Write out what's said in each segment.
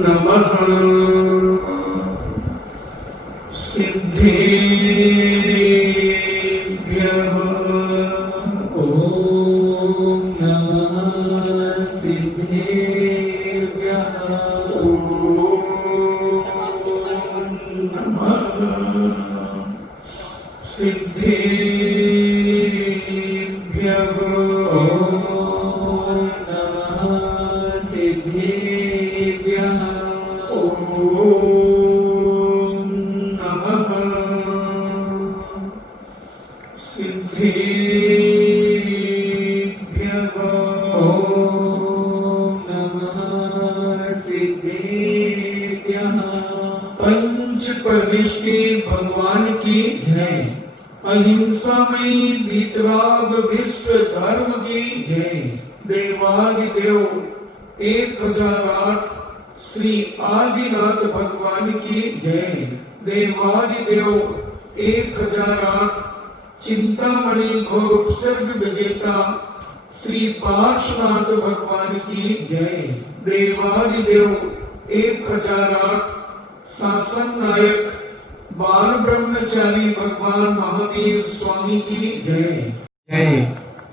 नमः सिद्धेभ्यः। ओम नमः सिद्धेभ्यः। सिद्धेभ्यः। ओम नमः सिद्धेभ्यः। ओम नमः सिद्धेभ्यः। ओम नमः सिद्धेभ्यः। पंच परमेष्टि भगवान की जय। अहिंसामयी वीतराग विश्व धर्म की जय। देवादिदेव 1008 श्री आदिनाथ भगवान की जय। देवादिदेव 1008 चिंतामणि भोग उपसर्ग विजेता श्री पार्श्वनाथ भगवान की जय। देवादिदेव 1008 शासन नायक बाल ब्रह्मचारी भगवान महावीर स्वामी की जय। जय।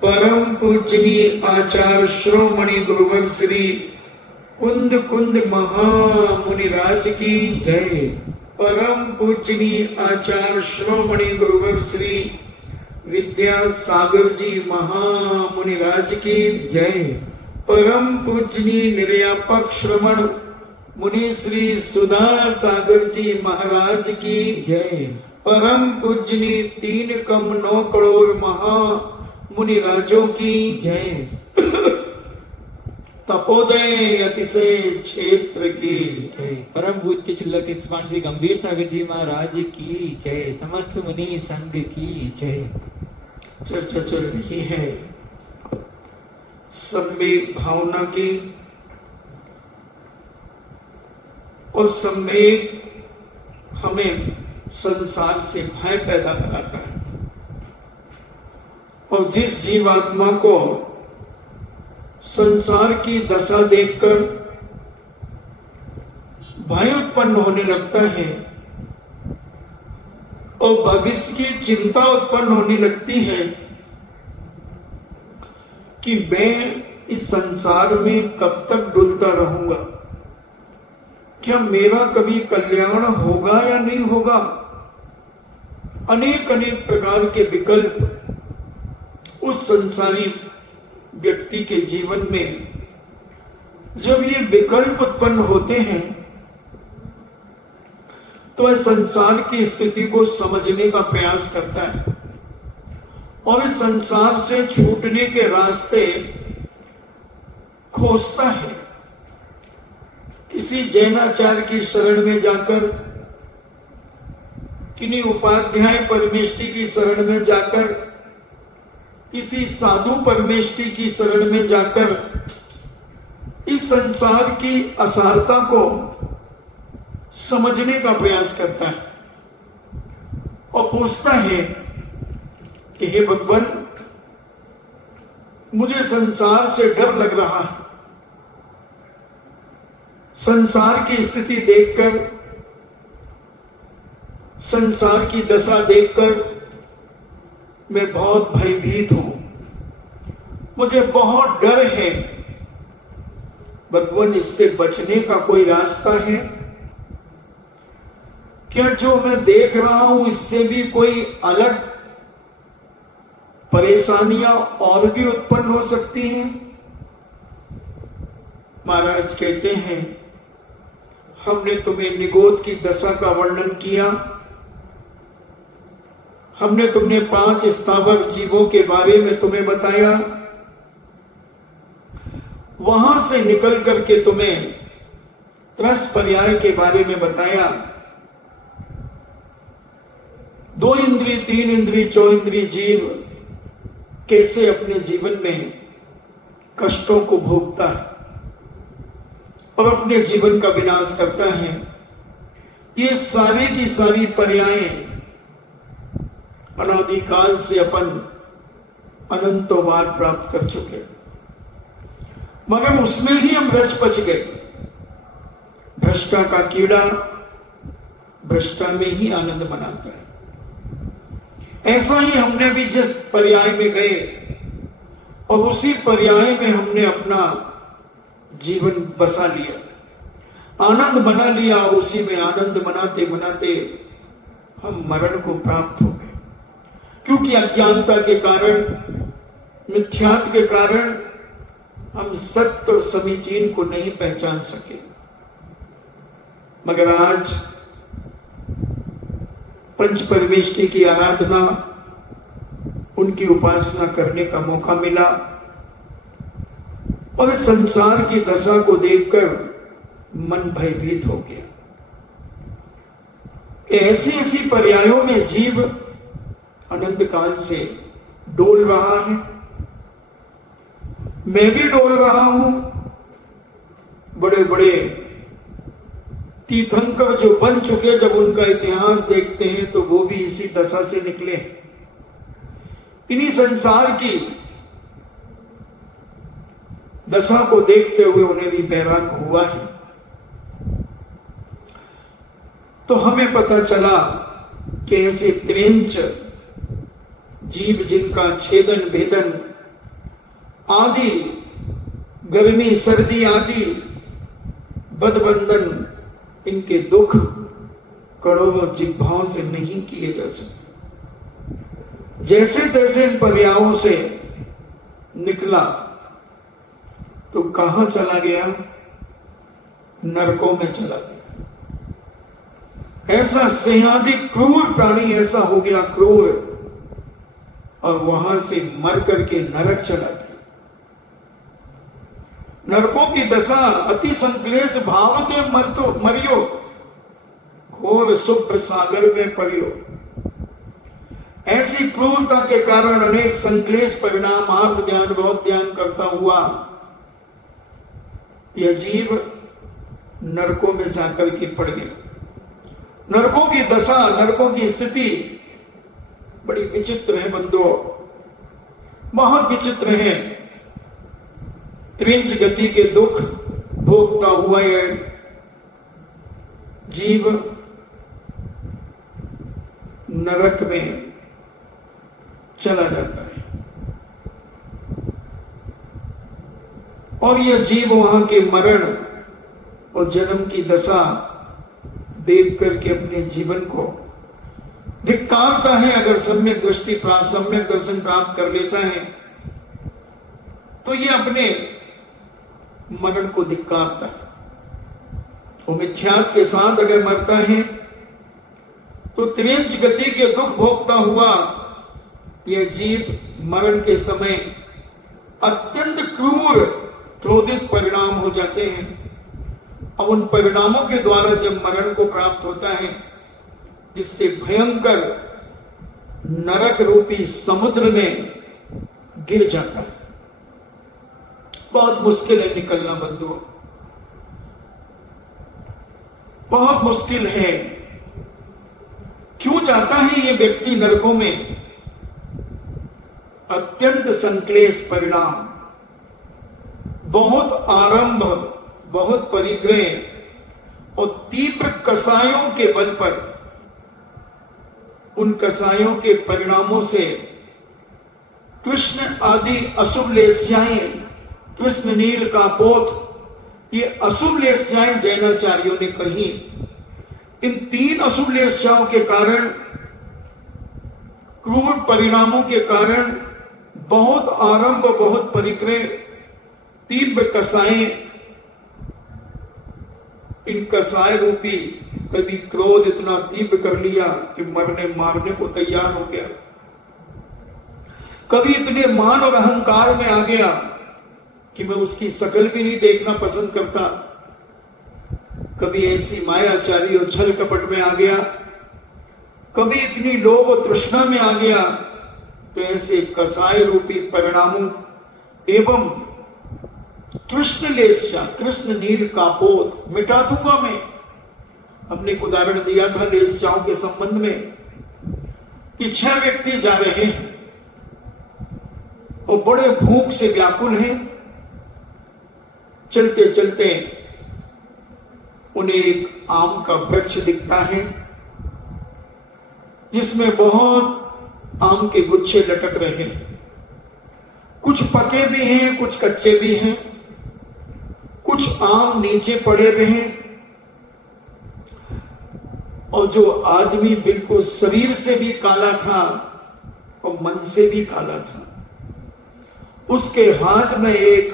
परम पूजनीय आचार्य श्रोमणि गुरुवर श्री कुंद कुंद महामुनिराज की जय। परम पूजनीय आचार्य श्रोमणि गुरुवर श्री विद्या सागर जी महामुनिराज की जय। परम पूजनीय निर्यापक श्रमण मुनि श्री सुधा सागर जी महाराज की जय। परम पूजनीय 3,9 करोड़ महा मुनिराजों की जय। तपोदय अतिशय क्षेत्र की जय। परम पूज्य चिल्लक श्री गंभीर सागर जी महाराज की जय। समस्त मुनि संघ की जय। चर्चा चल रही है संवेग भावना की, और संवेग हमें संसार से भय पैदा कराता है। और जिस जीवात्मा को संसार की दशा देखकर भय उत्पन्न होने लगता है और भविष्य की चिंता उत्पन्न होने लगती है कि मैं इस संसार में कब तक डुलता रहूंगा, क्या मेरा कभी कल्याण होगा या नहीं होगा। अनेक अनेक प्रकार के विकल्प उस संसारी व्यक्ति के जीवन में, जब ये विकल्प उत्पन्न होते हैं तो वह संसार की स्थिति को समझने का प्रयास करता है और इस संसार से छूटने के रास्ते खोजता है। किसी जैनाचार्य की शरण में जाकर, किन्हीं उपाध्याय परमेष्टि की शरण में जाकर, किसी साधु परमेष्टि की शरण में जाकर इस संसार की असारता को समझने का प्रयास करता है और पूछता है कि हे भगवान, मुझे संसार से डर लग रहा है। संसार की स्थिति देखकर, संसार की दशा देखकर मैं बहुत भयभीत हूं, मुझे बहुत डर है। भगवान, इससे बचने का कोई रास्ता है क्या? जो मैं देख रहा हूं इससे भी कोई अलग परेशानियां और भी उत्पन्न हो सकती हैं? महाराज कहते हैं, हमने तुम्हें निगोद की दशा का वर्णन किया, हमने तुमने 5 स्थावर जीवों के बारे में तुम्हें बताया, वहां से निकल करके तुम्हें 3 पर्याय के बारे में बताया। 2 इंद्रिय, 3 इंद्रिय, 4 इंद्रिय जीव कैसे अपने जीवन में कष्टों को भोगता है और अपने जीवन का विनाश करता है। ये सारी की सारी पर्यायें अनादिकाल से अपन अनंतों बार प्राप्त कर चुके। मगर उसमें ही हम रच पच गए। भ्रष्टा का कीड़ा भ्रष्टा में ही आनंद मनाता है। ऐसा ही हमने भी जिस पर्याय में गए और उसी पर्याय में हमने अपना जीवन बसा लिया, आनंद बना लिया, और उसी में आनंद मनाते मनाते हम मरण को प्राप्त हो गए। क्योंकि अज्ञानता के कारण, मिथ्यात्व के कारण हम सत्य और समीचीन को नहीं पहचान सके। मगर आज पंच परमेष्ठी की आराधना, उनकी उपासना करने का मौका मिला और इस संसार की दशा को देखकर मन भयभीत हो गया। ऐसी ऐसी पर्यायों में जीव अनंत काल से डोल रहा है। मैं भी डोल रहा हूं। बड़े बड़े तीर्थंकर जो बन चुके, जब उनका इतिहास देखते हैं तो वो भी इसी दशा से निकले। इन्हीं संसार की दशा को देखते हुए उन्हें भी बैराग हुआ है। तो हमें पता चला कि ऐसे त्रिंच जीव जिनका छेदन भेदन आदि, गर्मी सर्दी आदि बदबंधन, इनके दुख करोड़ों जिह्वाओं से नहीं किए जा सकते। जैसे तैसे इन पर्यायों से निकला तो कहां चला गया? नरकों में चला गया। ऐसा सिंहादि क्रूर प्राणी ऐसा हो गया क्रूर, और वहां से मर करके नरक चला गया। नरकों की दशा अति संक्लेश भावते मरियो, घोर शुभ्र सागर में परियो। ऐसी क्रूरता के कारण अनेक संक्लेश परिणाम, आत्म ध्यान बहुत ध्यान करता हुआ यह जीव नरकों में जाकर के पड़ गया। नरकों की दशा, नरकों की स्थिति बड़ी विचित्र है बंधुओं, बहुत विचित्र है। त्रिंच गति के दुख भोगता हुआ यह जीव नरक में चला जाता है, और यह जीव वहां के मरण और जन्म की दशा देख करके अपने जीवन को धिक्कारता है। अगर सम्यक दृष्टि प्राप्त, सम्यक दर्शन प्राप्त कर लेता है तो ये अपने मरण को धिक्कारता है। वो मिथ्यात्व के साथ अगर मरता है तो त्रिंच गति के दुख भोगता हुआ यह जीव मरण के समय अत्यंत क्रूर क्रोधित परिणाम हो जाते हैं। अब उन परिणामों के द्वारा जब मरण को प्राप्त होता है, इससे भयंकर नरक रूपी समुद्र में गिर जाता है। बहुत मुश्किल है निकलना बंधुओं, बहुत मुश्किल है। क्यों जाता है ये व्यक्ति नरकों में? अत्यंत संक्लेश परिणाम, बहुत आरंभ, बहुत परिग्रह और तीव्र कसायों के बल पर, उन कसायों के परिणामों से कृष्ण आदि अशुभ लेस्याएं, कृष्ण नील का पोत, ये अशुभ लेस्याएं जैनाचार्यों ने कही। इन तीन अशुभ लेस्याओं के कारण, क्रूर परिणामों के कारण, बहुत आरंभ, बहुत परिग्रह, तीव्र कसाएं, इन कसाय रूपी कभी क्रोध इतना तीव्र कर लिया कि मरने मारने को तैयार हो गया, कभी इतने मान और अहंकार में आ गया कि मैं उसकी शकल भी नहीं देखना पसंद करता, कभी ऐसी मायाचारी और छल कपट में आ गया, कभी इतनी लोभ और तृष्णा में आ गया, तो ऐसे कसाय रूपी परिणामों एवं कृष्ण लेस्या, कृष्ण नील का पोत मिटा दूंगा मैं। हमने एक उदाहरण दिया था लेस्याओं के संबंध में कि 6 व्यक्ति जा रहे हैं और बड़े भूख से व्याकुल हैं, चलते चलते उन्हें एक आम का वृक्ष दिखता है जिसमें बहुत आम के गुच्छे लटक रहे हैं। कुछ पके भी हैं, कुछ कच्चे भी हैं, कुछ आम नीचे पड़े हुए हैं। और जो आदमी बिल्कुल शरीर से भी काला था और मन से भी काला था, उसके हाथ में एक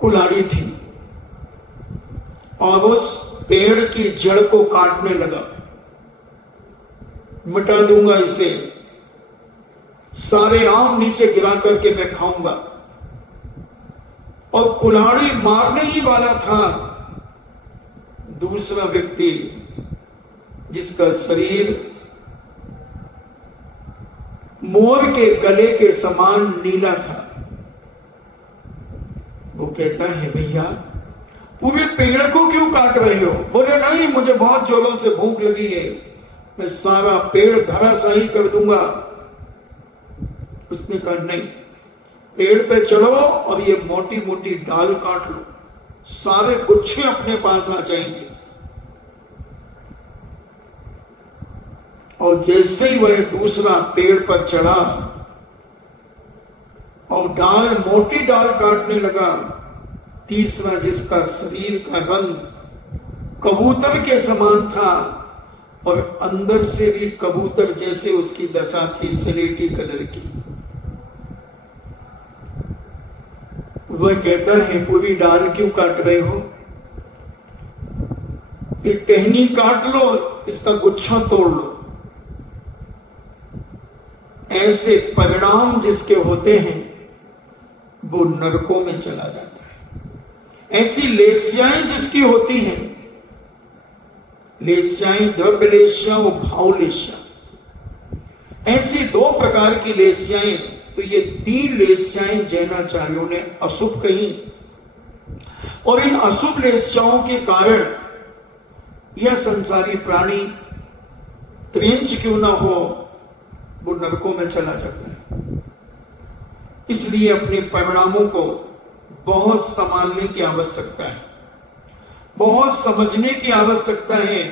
कुल्हाड़ी थी और उस पेड़ की जड़ को काटने लगा। मिटा दूंगा इसे, सारे आम नीचे गिरा करके मैं खाऊंगा। और कुल्हाड़ी मारने ही वाला था दूसरा व्यक्ति जिसका शरीर मोर के गले के समान नीला था। वो कहता है, भैया पूरे पेड़ को क्यों काट रहे हो? बोले, नहीं, मुझे बहुत जोरों से भूख लगी है, मैं सारा पेड़ धराशायी कर दूंगा। उसने कहा, नहीं, पेड़ पे चढ़ो और ये मोटी मोटी डाल काट लो, सारे गुच्छे अपने पास आ जाएंगे। और जैसे ही वह दूसरा पेड़ पर चढ़ा और मोटी डाल काटने लगा, तीसरा जिसका शरीर का रंग कबूतर के समान था और अंदर से भी कबूतर जैसे उसकी दशा थी, स्लेटी कलर की, वह कहता है, पूरी डाल क्यों काट रहे हो? ये टहनी काट लो, इसका गुच्छा तोड़ लो। ऐसे परिणाम जिसके होते हैं वो नरकों में चला जाता है। ऐसी लेस्याएं जिसकी होती हैं, लेस्याएं द्रव्य लेस्या और भाव लेस्या, ऐसी दो प्रकार की लेस्याएं, तो ये 3 लेस्याएं जैनाचार्यों ने अशुभ कही। और इन अशुभ लेस्याओं के कारण यह संसारी प्राणी त्रिंच क्यों ना हो, वो नरकों में चला जाता है। इसलिए अपने परिणामों को बहुत संभालने की आवश्यकता है, बहुत समझने की आवश्यकता है।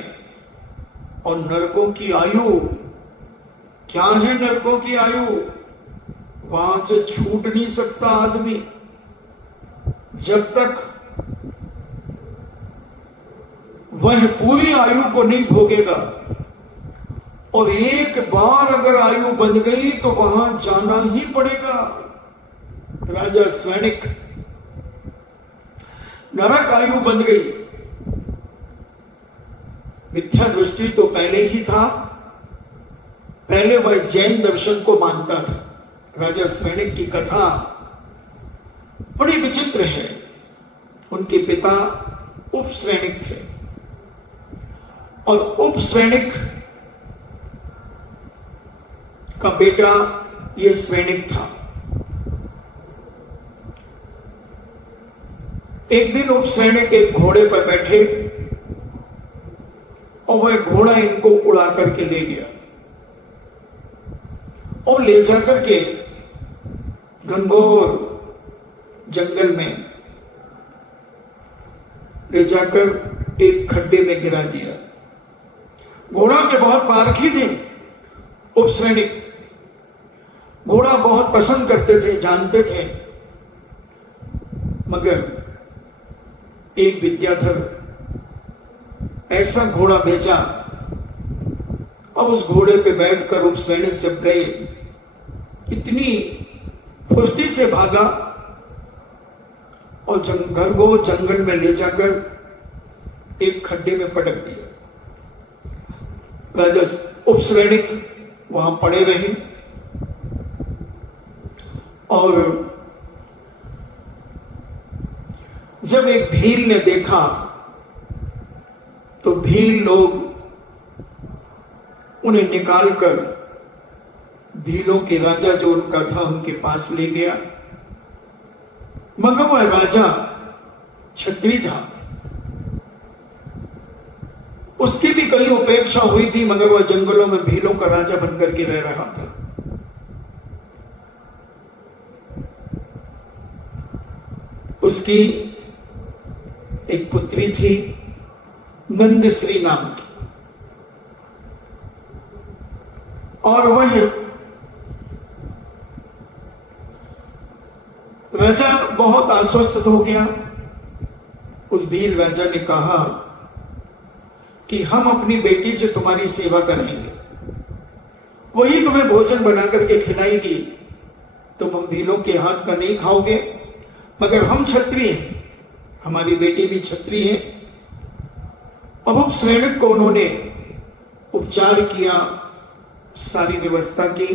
और नरकों की आयु क्या है? नरकों की आयु, वहां से छूट नहीं सकता आदमी जब तक वह पूरी आयु को नहीं भोगेगा। और एक बार अगर आयु बन गई तो वहां जाना ही पड़ेगा। राजा स्वैनिक, नरक आयु बन गई। मिथ्या दृष्टि तो पहले ही था, पहले वह जैन दर्शन को मानता था। राजा स्वैनिक की कथा बड़ी विचित्र है। उनके पिता उपश्रेणिक थे और उपश्रेणिक का बेटा ये स्वैनिक था। एक दिन उपश्रेणिक एक घोड़े पर बैठे और वह घोड़ा इनको उड़ा करके ले गया और ले जाकर के घनघोर जंगल में ले जाकर एक खड्डे में गिरा दिया। घोड़ा के बहुत पारखी थे उपश्रेणिक, घोड़ा बहुत पसंद करते थे, जानते थे। मगर एक विद्याधर ऐसा घोड़ा भेजा और उस घोड़े पे बैठकर उपश्रेणिक जब गए, इतनी फुर्ती से भागा और जंगल में ले जाकर एक खड्डे में पटक दिया। राजा उपश्रेणिक वहां पड़े रहे और जब एक भील ने देखा तो भील लोग उन्हें निकालकर भीलों के राजा जो उनका था उनके पास ले गया। मगर वह राजा क्षत्रिय था, उसकी भी कहीं उपेक्षा हुई थी, मगर वह जंगलों में भीलों का राजा बनकर के रह रहा था। उसकी एक पुत्री थी नंदश्री नाम की, और वह राजा बहुत आश्वस्त हो गया। उस वीर राजा ने कहा कि हम अपनी बेटी से तुम्हारी सेवा करेंगे, वही तुम्हें भोजन बना करके खिलाएगी, तुम हम वीरों के हाथ का नहीं खाओगे, मगर हम क्षत्रिय हैं, हमारी बेटी भी क्षत्रिय है। अब उप सैनिक को उन्होंने उपचार किया, सारी व्यवस्था की।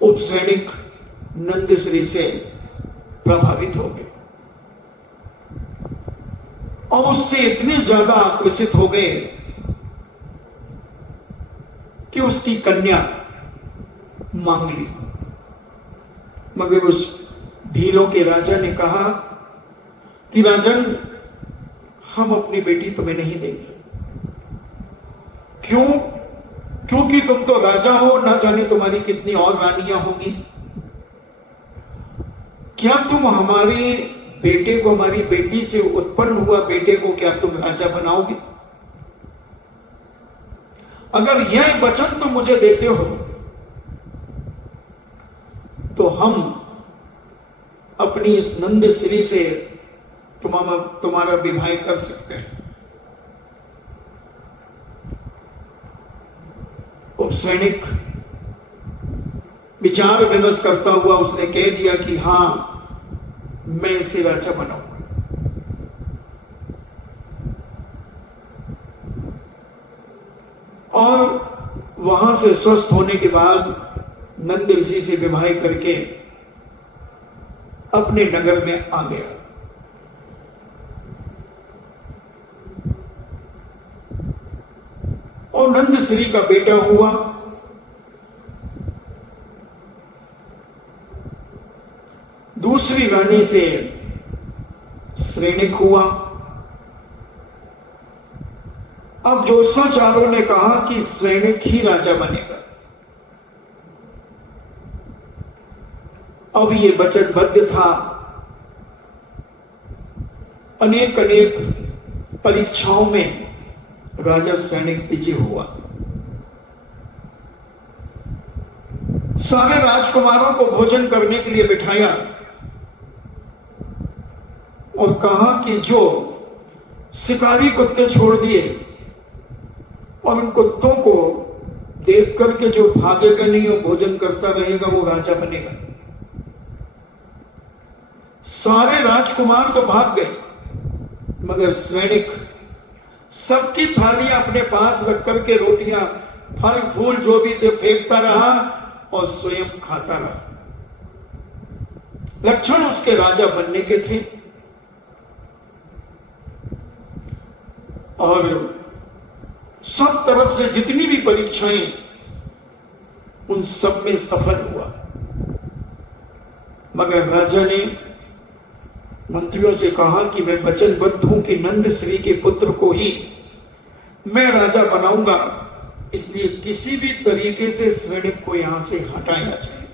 उप सैनिक नंदश्री से प्रभावित हो गए और उससे इतने ज्यादा आकर्षित हो गए कि उसकी कन्या मांग ली। मगर उस भीलों के राजा ने कहा कि राजन, हम अपनी बेटी तुम्हें नहीं देंगे। क्यों? क्योंकि तुम तो राजा हो, ना जाने तुम्हारी कितनी और रानियां होंगी। क्या तुम हमारे बेटे को, हमारी बेटी से उत्पन्न हुआ बेटे को क्या तुम राजा बनाओगे? अगर यह वचन तुम मुझे देते हो तो हम अपनी इस नंदश्री से तुम्हारा विवाह कर सकते हैं। उप सैनिक विचार विमर्श करता हुआ उसने कह दिया कि हां, मैं इसे राजा बनाऊंगा। और वहां से स्वस्थ होने के बाद नंद ऋषि से विवाह करके अपने नगर में आ गया। और नंद श्री का बेटा हुआ। दूसरी रानी से श्रेणिक हुआ। अब ज्योतिषाचार्यों ने कहा कि श्रेणिक ही राजा बनेगा। अब ये वचनबद्ध था, अनेक अनेक परीक्षाओं में राजा सैनिक विजय हुआ। सारे राजकुमारों को भोजन करने के लिए बिठाया और कहा कि जो शिकारी कुत्ते छोड़ दिए और उन कुत्तों को देख करके जो भागेगा नहीं और भोजन करता रहेगा वो राजा बनेगा। सारे राजकुमार तो भाग गए, मगर सैनिक सबकी थालियां अपने पास रख करके रोटियां, फल फूल जो भी थे फेंकता रहा और स्वयं खाता रहा। लक्षण उसके राजा बनने के थे। और सब तरफ से जितनी भी परीक्षाएं, उन सब में सफल हुआ। मगर राजा ने मंत्रियों से कहा कि मैं वचनबद्ध हूं कि नंद श्री के पुत्र को ही मैं राजा बनाऊंगा, इसलिए किसी भी तरीके से श्रेणिक को यहां से हटाया जाए।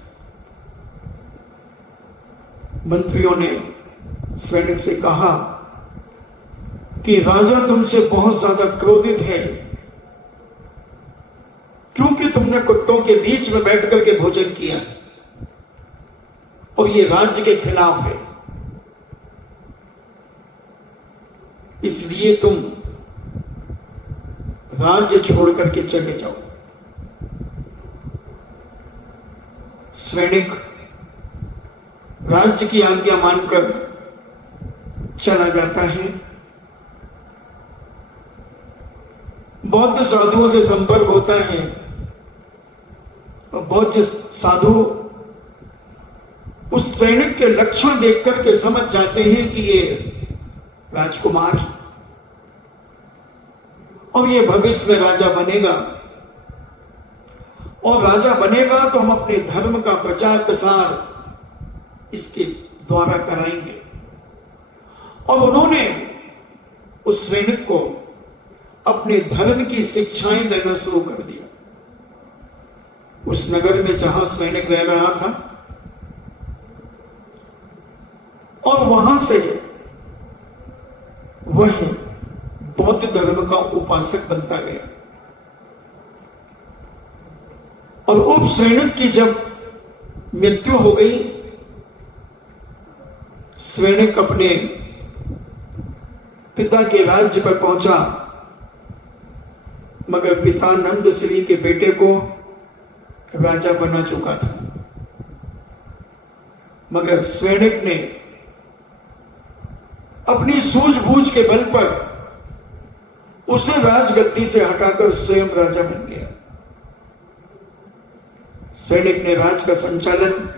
मंत्रियों ने श्रेणिक से कहा कि राजा तुमसे बहुत ज्यादा क्रोधित है, क्योंकि तुमने कुत्तों के बीच में बैठ करके भोजन किया और ये राज्य के खिलाफ है, इसलिए तुम राज्य छोड़ करके चले जाओ। सैनिक राज्य की आज्ञा मानकर चला जाता है। बौद्ध साधुओं से संपर्क होता है और बौद्ध साधु उस सैनिक के लक्षण देख करके समझ जाते हैं कि ये राजकुमार है और ये भविष्य में राजा बनेगा, और राजा बनेगा तो हम अपने धर्म का प्रचार प्रसार इसके द्वारा कराएंगे। और उन्होंने उस सैनिक को अपने धर्म की शिक्षाएं देना शुरू कर दिया। उस नगर में जहां सैनिक रह रहा था, और वहां से वह बौद्ध धर्म का उपासक बनता गया। और उप श्रेणिक की जब मृत्यु हो गई, श्रेणिक अपने पिता के राज्य पर पहुंचा, मगर पिता नंद श्री के बेटे को राजा बना चुका था। मगर श्रेणिक ने अपनी सूझबूझ के बल पर उसे राजगद्दी से हटाकर स्वयं राजा बन गया। श्रेणिक ने राज का संचालन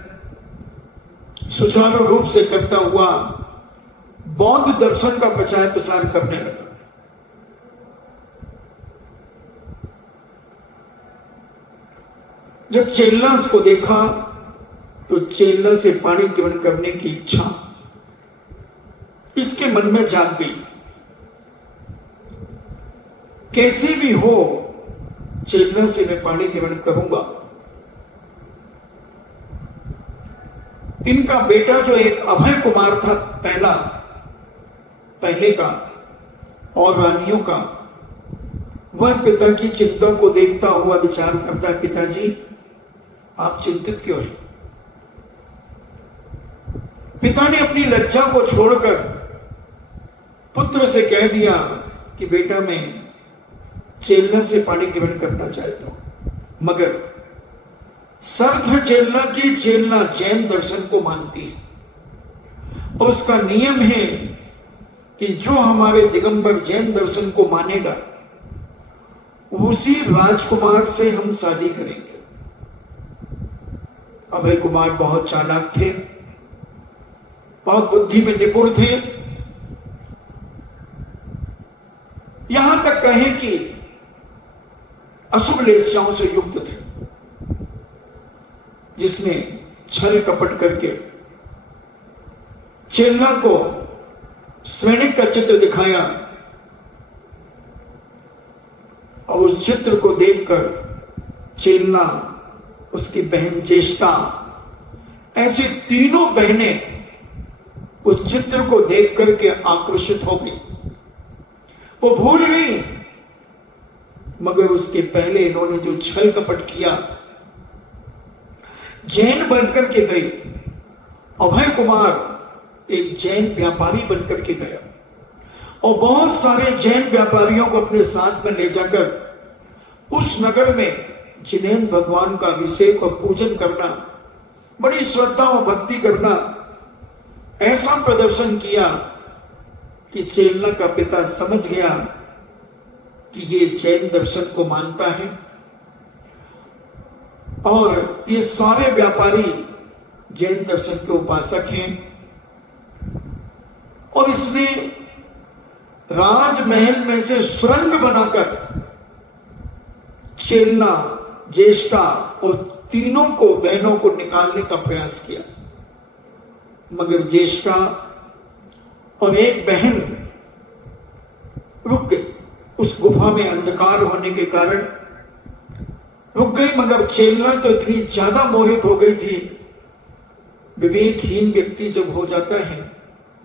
सुचारू रूप से करता हुआ बौद्ध दर्शन का प्रचार प्रसार करने लगा। जब चेल्लास को देखा तो चेल्ला से पानी ग्रहण करने की इच्छा इसके मन में जाग गई। कैसे भी हो चेल्ला से मैं पानी ग्रहण करूंगा। इनका बेटा जो एक अभय कुमार था, पहले का और रानियों का, वह पिता की चिंता को देखता हुआ विचार करता, पिताजी आप चिंतित क्यों हैं? पिता ने अपनी लज्जा को छोड़कर पुत्र से कह दिया कि बेटा मैं चेल्ला से पानी ग्रहण करना चाहता हूं। मगर शर्त है चेल्ला की, चेल्ला जैन दर्शन को मानती है और उसका नियम है कि जो हमारे दिगंबर जैन दर्शन को मानेगा उसी राजकुमार से हम शादी करेंगे। अभय कुमार बहुत चालाक थे, बहुत बुद्धि में निपुण थे, यहां तक कहें कि अशुभ लेस्याओं से युक्त थे, जिसने छल कपट करके चेल्ला को श्रेणिक का चित्र दिखाया और उस चित्र को देखकर चेल्ला, उसकी बहन ज्येष्ठा, ऐसी तीनों बहनें उस चित्र को देख करके आकर्षित हो गई। वो भूल गई, मगर उसके पहले इन्होंने जो छल कपट किया, जैन बनकर के गए। अभय कुमार एक जैन व्यापारी बनकर के गया और बहुत सारे जैन व्यापारियों को अपने साथ में ले जाकर उस नगर में जिनेन्द्र भगवान का अभिषेक और पूजन करना, बड़ी श्रद्धा और भक्ति करना, ऐसा प्रदर्शन किया कि चेल्ला का पिता समझ गया कि ये जैन दर्शन को मानता है और ये सारे व्यापारी जैन दर्शन के उपासक हैं। और इसने राजमहल में से सुरंग बनाकर चेल्ला, ज्येष्ठा और तीनों को, बहनों को निकालने का प्रयास किया। मगर ज्येष्ठा और एक बहन रुक गई। उस गुफा में अंधकार होने के कारण रुक गई, मगर चेल्ला तो इतनी ज्यादा मोहित हो गई थी। विवेकहीन व्यक्ति जब हो जाता है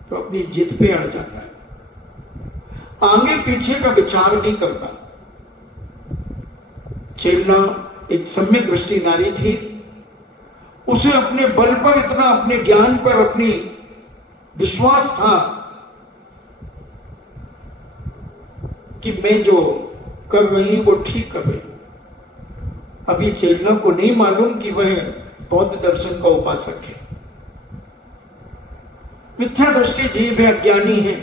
तो अपनी जिद पे अड़ जाता है, आगे पीछे का विचार नहीं करता। चेल्ला एक सम्यक दृष्टि नारी थी, उसे अपने बल पर इतना, अपने ज्ञान पर अपनी विश्वास था कि मैं जो कर रही हूं वो ठीक कर रही हूं। अभी चेल्ला को नहीं मालूम कि वह बौद्ध दर्शन का उपासक है। मिथ्या दृष्टि जीव है, अज्ञानी है,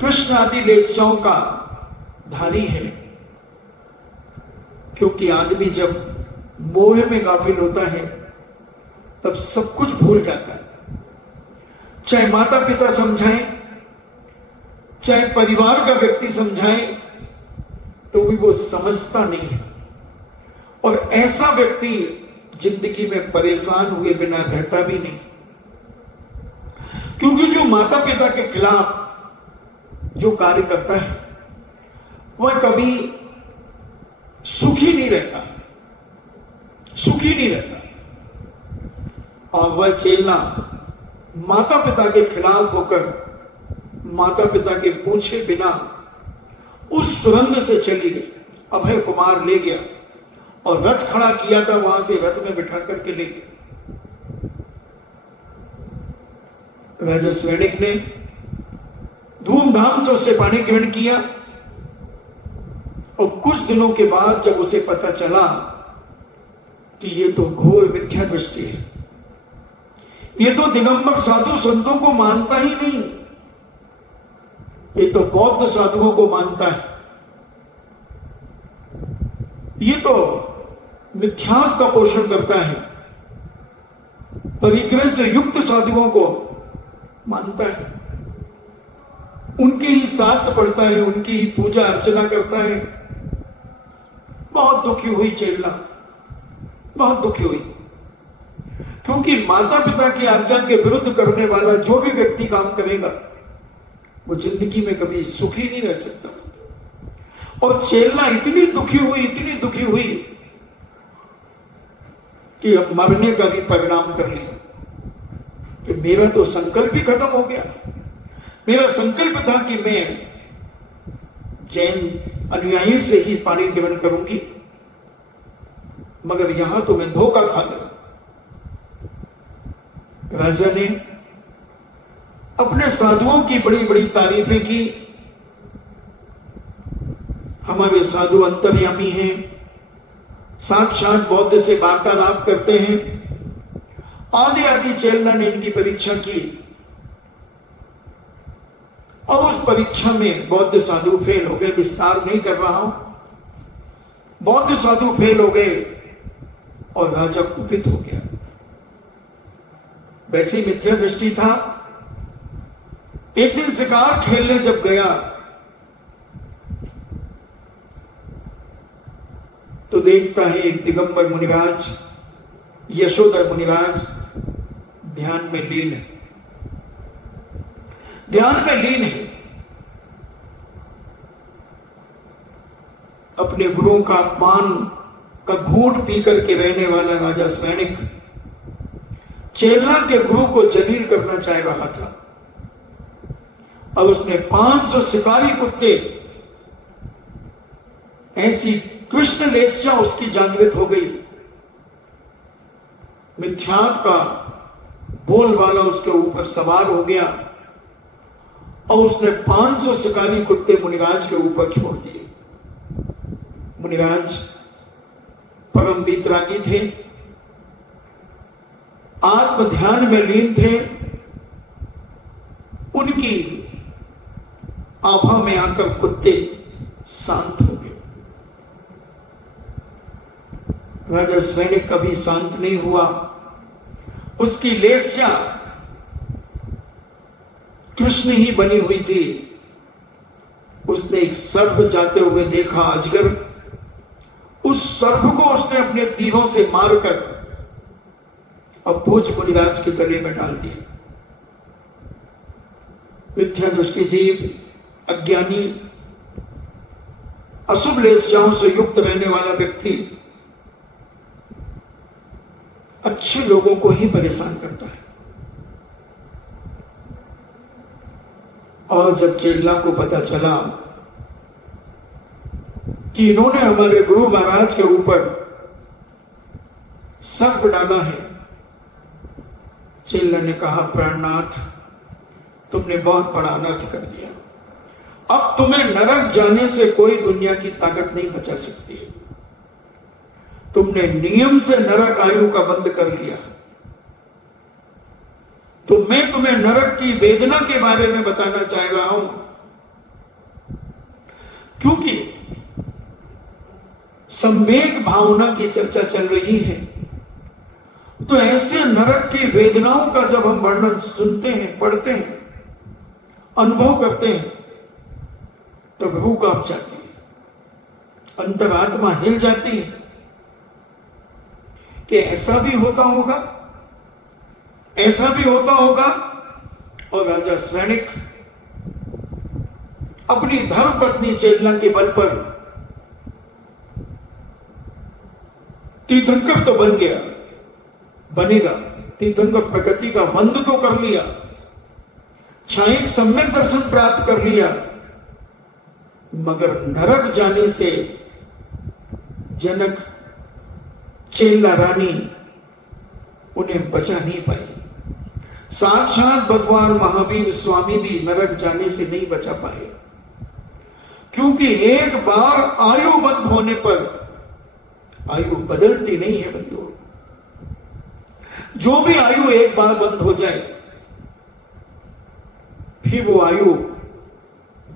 कृष्ण आदि लेस्याओं का धारी है। क्योंकि आदमी जब मोह में गाफिल होता है तब सब कुछ भूल जाता है। चाहे माता पिता समझाएं, चाहे परिवार का व्यक्ति समझाए, तो भी वो समझता नहीं है। और ऐसा व्यक्ति जिंदगी में परेशान हुए बिना रहता भी नहीं, क्योंकि जो माता पिता के खिलाफ जो कार्य करता है वह कभी सुखी नहीं रहता, सुखी नहीं रहता। और वह चेलना माता पिता के खिलाफ होकर माता पिता के पूछे बिना उस सुरंग से चली गई। अभय कुमार ले गया और रथ खड़ा किया था, वहां से रथ में बिठा करके ले गया। राजा स्वैनिक ने धूमधाम से उससे पानी ग्रहण किया और कुछ दिनों के बाद जब उसे पता चला कि ये तो घोर मिथ्या दृष्टि है, ये तो दिगंबर साधु संतों को मानता ही नहीं, ये तो बौद्ध साधुओं को मानता है, ये तो मिथ्यात्व का पोषण करता है, परिग्रह से युक्त साधुओं को मानता है, उनके ही शास्त्र पढ़ता है, उनकी ही पूजा अर्चना करता है। बहुत दुखी हुई चेलना, बहुत दुखी हुई, क्योंकि माता पिता की आज्ञा के विरुद्ध करने वाला जो भी व्यक्ति काम करेगा वो जिंदगी में कभी सुखी नहीं रह सकता। और चेलना इतनी दुखी हुई, इतनी दुखी हुई कि अब मरने का भी परिणाम कर लिया कि मेरा तो संकल्प ही खत्म हो गया। मेरा संकल्प था कि मैं जैन अनुयायी से ही पानी ग्रहण करूंगी, मगर यहां तो मैं धोखा खा गया। राजा ने अपने साधुओं की बड़ी बड़ी तारीफें की। हमारे साधु अंतर्यामी हैं, साक्षात बौद्ध से वार्तालाप करते हैं, आदि आदि चेलना ने इनकी परीक्षा की और उस परीक्षा में बौद्ध साधु फेल हो गए। विस्तार नहीं कर रहा हूं, बौद्ध साधु फेल हो गए और राजा कुपित हो गया। वैसी मिथ्या दृष्टि था। एक दिन शिकार खेलने जब गया तो देखता है एक दिगंबर मुनिराज, यशोधर मुनिराज ध्यान में लीन है, ध्यान में लीन है। अपने गुरुओं का अपमान का घूंट पी करके रहने वाला राजा स्वैनिक चेलना के गुरु को जलील करना चाह रहा था और उसने 500 शिकारी कुत्ते, ऐसी कृष्ण लेस्या उसकी जागृत हो गई। मिथ्यात्व का बोलबाला उसके ऊपर सवार हो गया और उसने 500 शिकारी कुत्ते मुनिराज के ऊपर छोड़ दिए। मुनिराज परम वीतरागी थे, आत्म ध्यान में लीन थे। उनकी आभा में आकर कुत्ते शांत हो गए। राजा स्वैनिक कभी शांत नहीं हुआ। उसकी लेस्या कृष्ण ही बनी हुई थी। उसने एक सर्प जाते हुए देखा, अजगर। उस सर्प को उसने अपने तीरों से मारकर और पूज्य मुनिराज के गले में डाल दिया। मिथ्या दृष्टि जीव, अज्ञानी, अशुभ लेस्याओं से युक्त रहने वाला व्यक्ति अच्छे लोगों को ही परेशान करता है। और जब चेला को पता चला कि इन्होंने हमारे गुरु महाराज के ऊपर सर्प डाला है, चेला ने कहा, प्राणनाथ, तुमने बहुत बड़ा अनर्थ कर दिया। अब तुम्हें नरक जाने से कोई दुनिया की ताकत नहीं बचा सकती। तुमने नियम से नरक आयु का बंद कर लिया। तो मैं तुम्हें नरक की वेदना के बारे में बताना चाह रहा हूं, क्योंकि सम्यक भावना की चर्चा चल रही है। तो ऐसे नरक की वेदनाओं का जब हम वर्णन सुनते हैं, पढ़ते हैं, अनुभव करते हैं, तो रूह कांप जाती है, अंतरात्मा हिल जाती है कि ऐसा भी होता होगा, ऐसा भी होता होगा। और राजा स्वैनिक अपनी धर्म पत्नी चेलना के बल पर तीर्थंकर तो बन गया, बनेगा, तीर्थंकर प्रगति का बंध तो कर लिया, क्षणिक सम्यक दर्शन प्राप्त कर लिया, मगर नरक जाने से जनक, चेला रानी उन्हें बचा नहीं पाई। साक्षात भगवान महावीर स्वामी भी नरक जाने से नहीं बचा पाए, क्योंकि एक बार आयु बंद होने पर आयु बदलती नहीं है बंधुओं। जो भी आयु एक बार बंद हो जाए फिर वो आयु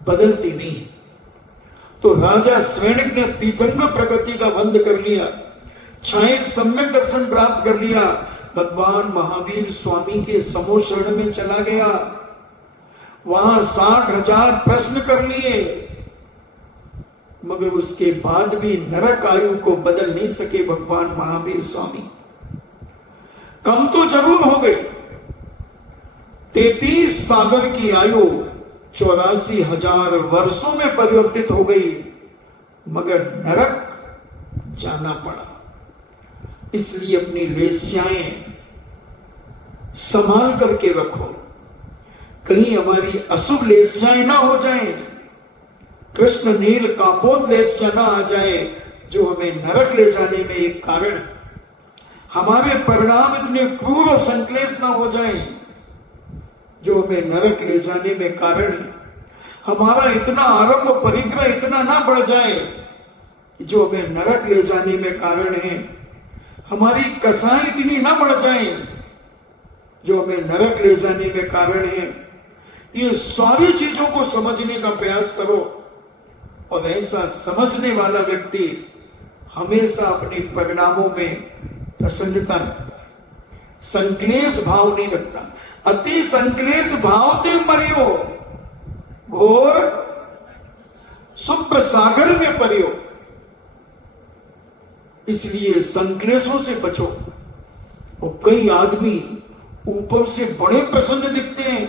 बदलती नहीं है। तो राजा श्रेणिक ने तीर्थंकर प्रगति का बंध कर लिया, क्षणिक सम्यक दर्शन प्राप्त कर लिया, भगवान महावीर स्वामी के समूह शरण में चला गया, वहां 60,000 प्रश्न कर लिए, मगर उसके बाद भी नरक आयु को बदल नहीं सके भगवान महावीर स्वामी। कम तो जरूर हो गई, 33 सागर की आयु 84,000 वर्षों में परिवर्तित हो गई, मगर नरक जाना पड़ा। इसलिए अपनी वेश्याएं संभाल करके रखो, कहीं हमारी अशुभ वेश्याएं ना हो जाएं, कृष्ण नील कापोद वेश्या ना आ जाए जो हमें नरक ले जाने में एक कारण, हमारे परिणाम इतने क्रूर और संक्लेश ना हो जाएं जो हमें नरक ले जाने में कारण है, हमारा इतना आरंभ परिग्रह इतना ना बढ़ जाए जो हमें नरक ले जाने में कारण है, हमारी कसाई इतनी ना बढ़ जाए जो हमें नरक ले जाने में कारण है। ये सारी चीजों को समझने का प्रयास करो, और ऐसा समझने वाला व्यक्ति हमेशा अपने परिणामों में प्रसन्नता रखता है, संक्लेश भाव नहीं रखता। अति संक्लेश भाव ते मरियो, घोर शुभ्र सागर में परियो। इसलिए संक्लेशों से बचो। और कई आदमी ऊपर से बड़े प्रसन्न दिखते हैं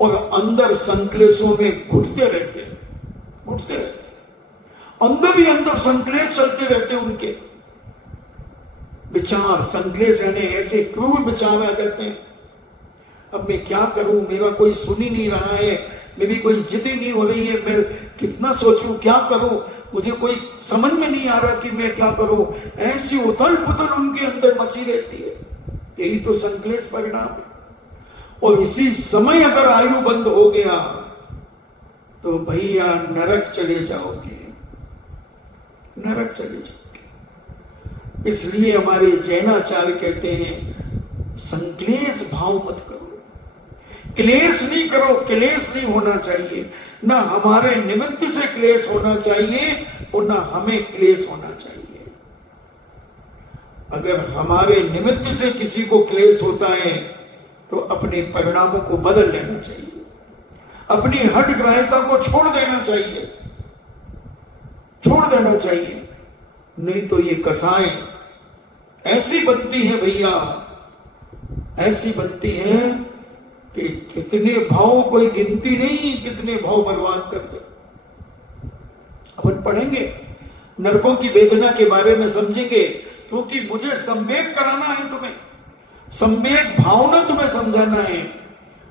और अंदर संक्लेशों में घुटते रहते हैं, अंदर भी अंदर संक्लेश चलते रहते हैं। उनके विचार संक्लेश यानी ऐसे क्रूर विचार आ जाते हैं, अब मैं क्या करूं, मेरा कोई सुन ही नहीं रहा है, मेरी कोई जिद ही नहीं हो रही है, मैं कितना सोचूं, क्या करूं, मुझे कोई समझ में नहीं आ रहा कि मैं क्या करूं। ऐसी उथल पुथल उनके अंदर मची रहती है। यही तो संक्लेश परिणाम है। और इसी समय अगर आयु बंद हो गया तो भैया नरक चले जाओगे, नरक चले जाओगे। इसलिए हमारे जैनाचार्य कहते हैं संक्लेश भाव मत करो, क्लेश नहीं करो, क्लेश नहीं होना चाहिए, ना हमारे निमित्त से क्लेश होना चाहिए और ना हमें क्लेश होना चाहिए। अगर हमारे निमित्त से किसी को क्लेश होता है तो अपने परिणामों को बदल लेना चाहिए, अपनी हठ ग्राह्यता को छोड़ देना चाहिए, छोड़ देना चाहिए। नहीं तो ये कसाएं ऐसी बनती है भैया, ऐसी बनती है कि कितने भाव कोई गिनती नहीं, कितने भाव बर्बाद कर दे। अपन पढ़ेंगे, नरकों की वेदना के बारे में समझेंगे, क्योंकि मुझे संवेग कराना है तुम्हें, सम्यक भावना तुम्हें समझाना है।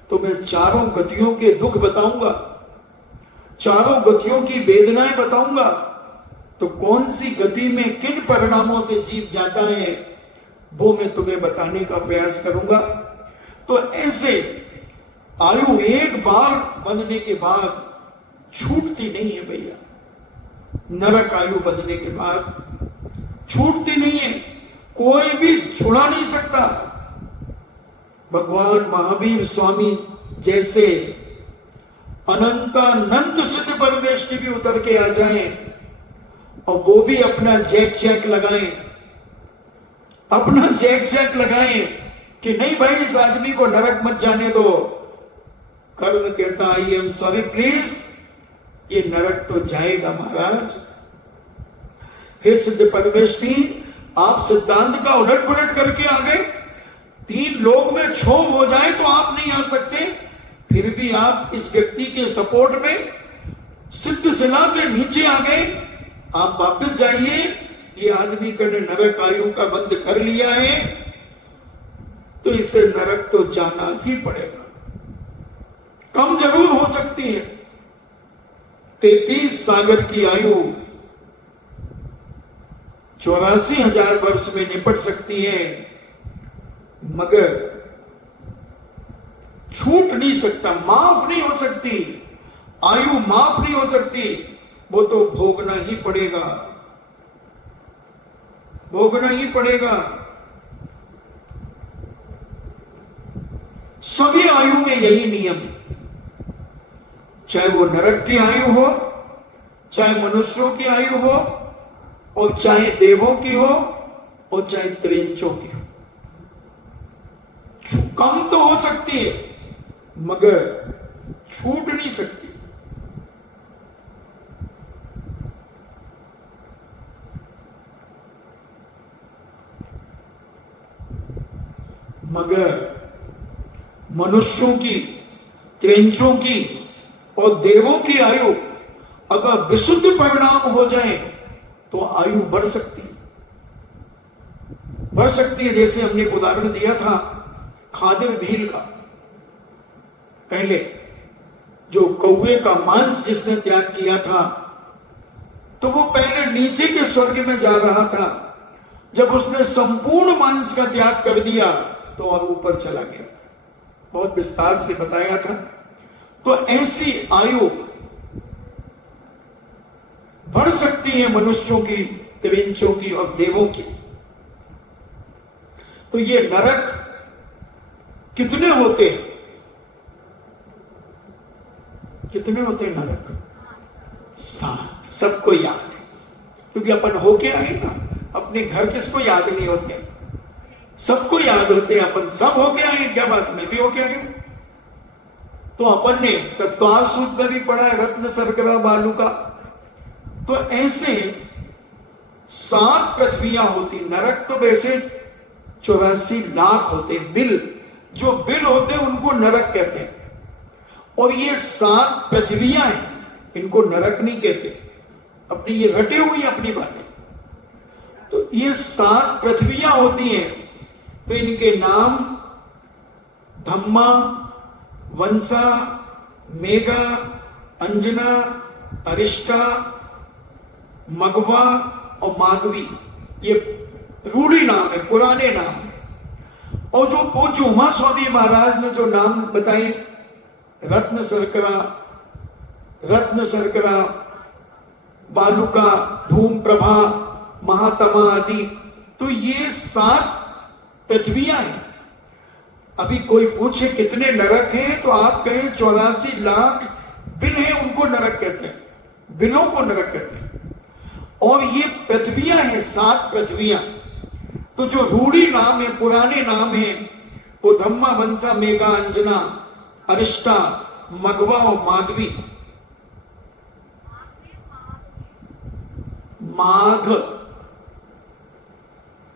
तो मैं चारों गतियों के दुख बताऊंगा, चारों गतियों की वेदनाएं बताऊंगा। तो कौन सी गति में किन परिणामों से जीव जाता है वो मैं तुम्हें बताने का प्रयास करूंगा। तो ऐसे आयु एक बार बंधने के बाद छूटती नहीं है भैया, नरक आयु बंधने के बाद छूटती नहीं है, कोई भी छुड़ा नहीं सकता। भगवान महावीर स्वामी जैसे अनंत सिद्ध परमेश की भी उतर के आ जाएं और वो भी अपना जैक लगाएं, अपना जैक लगाएं कि नहीं भाई इस आदमी को नरक मत जाने दो। कर्ण कहता आई एम सॉरी प्लीज, ये नरक तो जाएगा महाराज। हे सिद्ध परमेष्ठी, आप सिद्धांत का उलट पुलट करके आ गए, 3 लोग में क्षोभ हो जाए तो आप नहीं आ सकते, फिर भी आप इस व्यक्ति के सपोर्ट में सिद्ध शिला से नीचे आ गए। आप वापस जाइए, ये आदमी का नरक आयु का बंद कर लिया है, तो इसे नरक तो जाना ही पड़ेगा। कम जरूर हो सकती है, 33 सागर की आयु 84,000 वर्ष में निपट सकती है, मगर छूट नहीं सकता, माफ नहीं हो सकती, आयु माफ नहीं हो सकती, वो तो भोगना ही पड़ेगा, भोगना ही पड़ेगा। सभी आयु में यही नियम है, चाहे वो नरक की आयु हो, चाहे मनुष्यों की आयु हो, और चाहे देवों की हो, और चाहे त्रिंचों की हो। कम तो हो सकती है, मगर छूट नहीं सकती। मगर मनुष्यों की, त्रिंचों की और देवों की आयु अगर विशुद्ध परिणाम हो जाए तो आयु बढ़ सकती है, बढ़ सकती है। जैसे हमने उदाहरण दिया था खादिर भील का, पहले जो कौवे का मांस जिसने त्याग किया था, तो वो पहले नीचे के स्वर्ग में जा रहा था, जब उसने संपूर्ण मांस का त्याग कर दिया तो और ऊपर चला गया। बहुत विस्तार से बताया था। तो ऐसी आयु बढ़ सकती है मनुष्यों की, त्रिंचों की और देवों की। तो ये नरक कितने होते हैं? कितने होते हैं नरक? 7। सबको याद है, क्योंकि अपन होके आए ना, अपने घर किसको याद नहीं होते? सबको याद होते हैं। अपन सब होके आए, क्या बात, मैं भी होके आए। तो अपन ने तत्वार सूत्र में भी पढ़ा है, रत्न शर्करा बालू का। तो ऐसे 7 पृथ्वियां होती। नरक तो वैसे 84 लाख होते। बिल, जो बिल होते हैं उनको नरक कहते हैं, और ये 7 पृथ्वियां हैं, इनको नरक नहीं कहते। अपनी ये रटे हुई अपनी बातें। तो ये 7 पृथ्वियां होती हैं, तो इनके नाम धम्मा, वंसा, मेघा, अंजना, अरिष्टा, मगवा और माधवी, ये रूढ़ी नाम है, पुराने नाम है। और जो पूज्य उमा स्वामी महाराज ने जो नाम बताए, रत्न शर्करा, बालुका, धूम प्रभा, महात्मा आदि, तो ये 7 पृथ्वियां हैं। अभी कोई पूछे कितने नरक हैं, तो आप कहें 84 लाख बिल हैं, उनको नरक कहते हैं, बिलों को नरक कहते हैं। और ये पृथ्वियां हैं, 7 पृथ्वियां। तो जो रूढ़ी नाम है, पुराने नाम है, वो धम्मा, वंसा, मेघा, अंजना, अरिष्टा, मगवा और माधवी।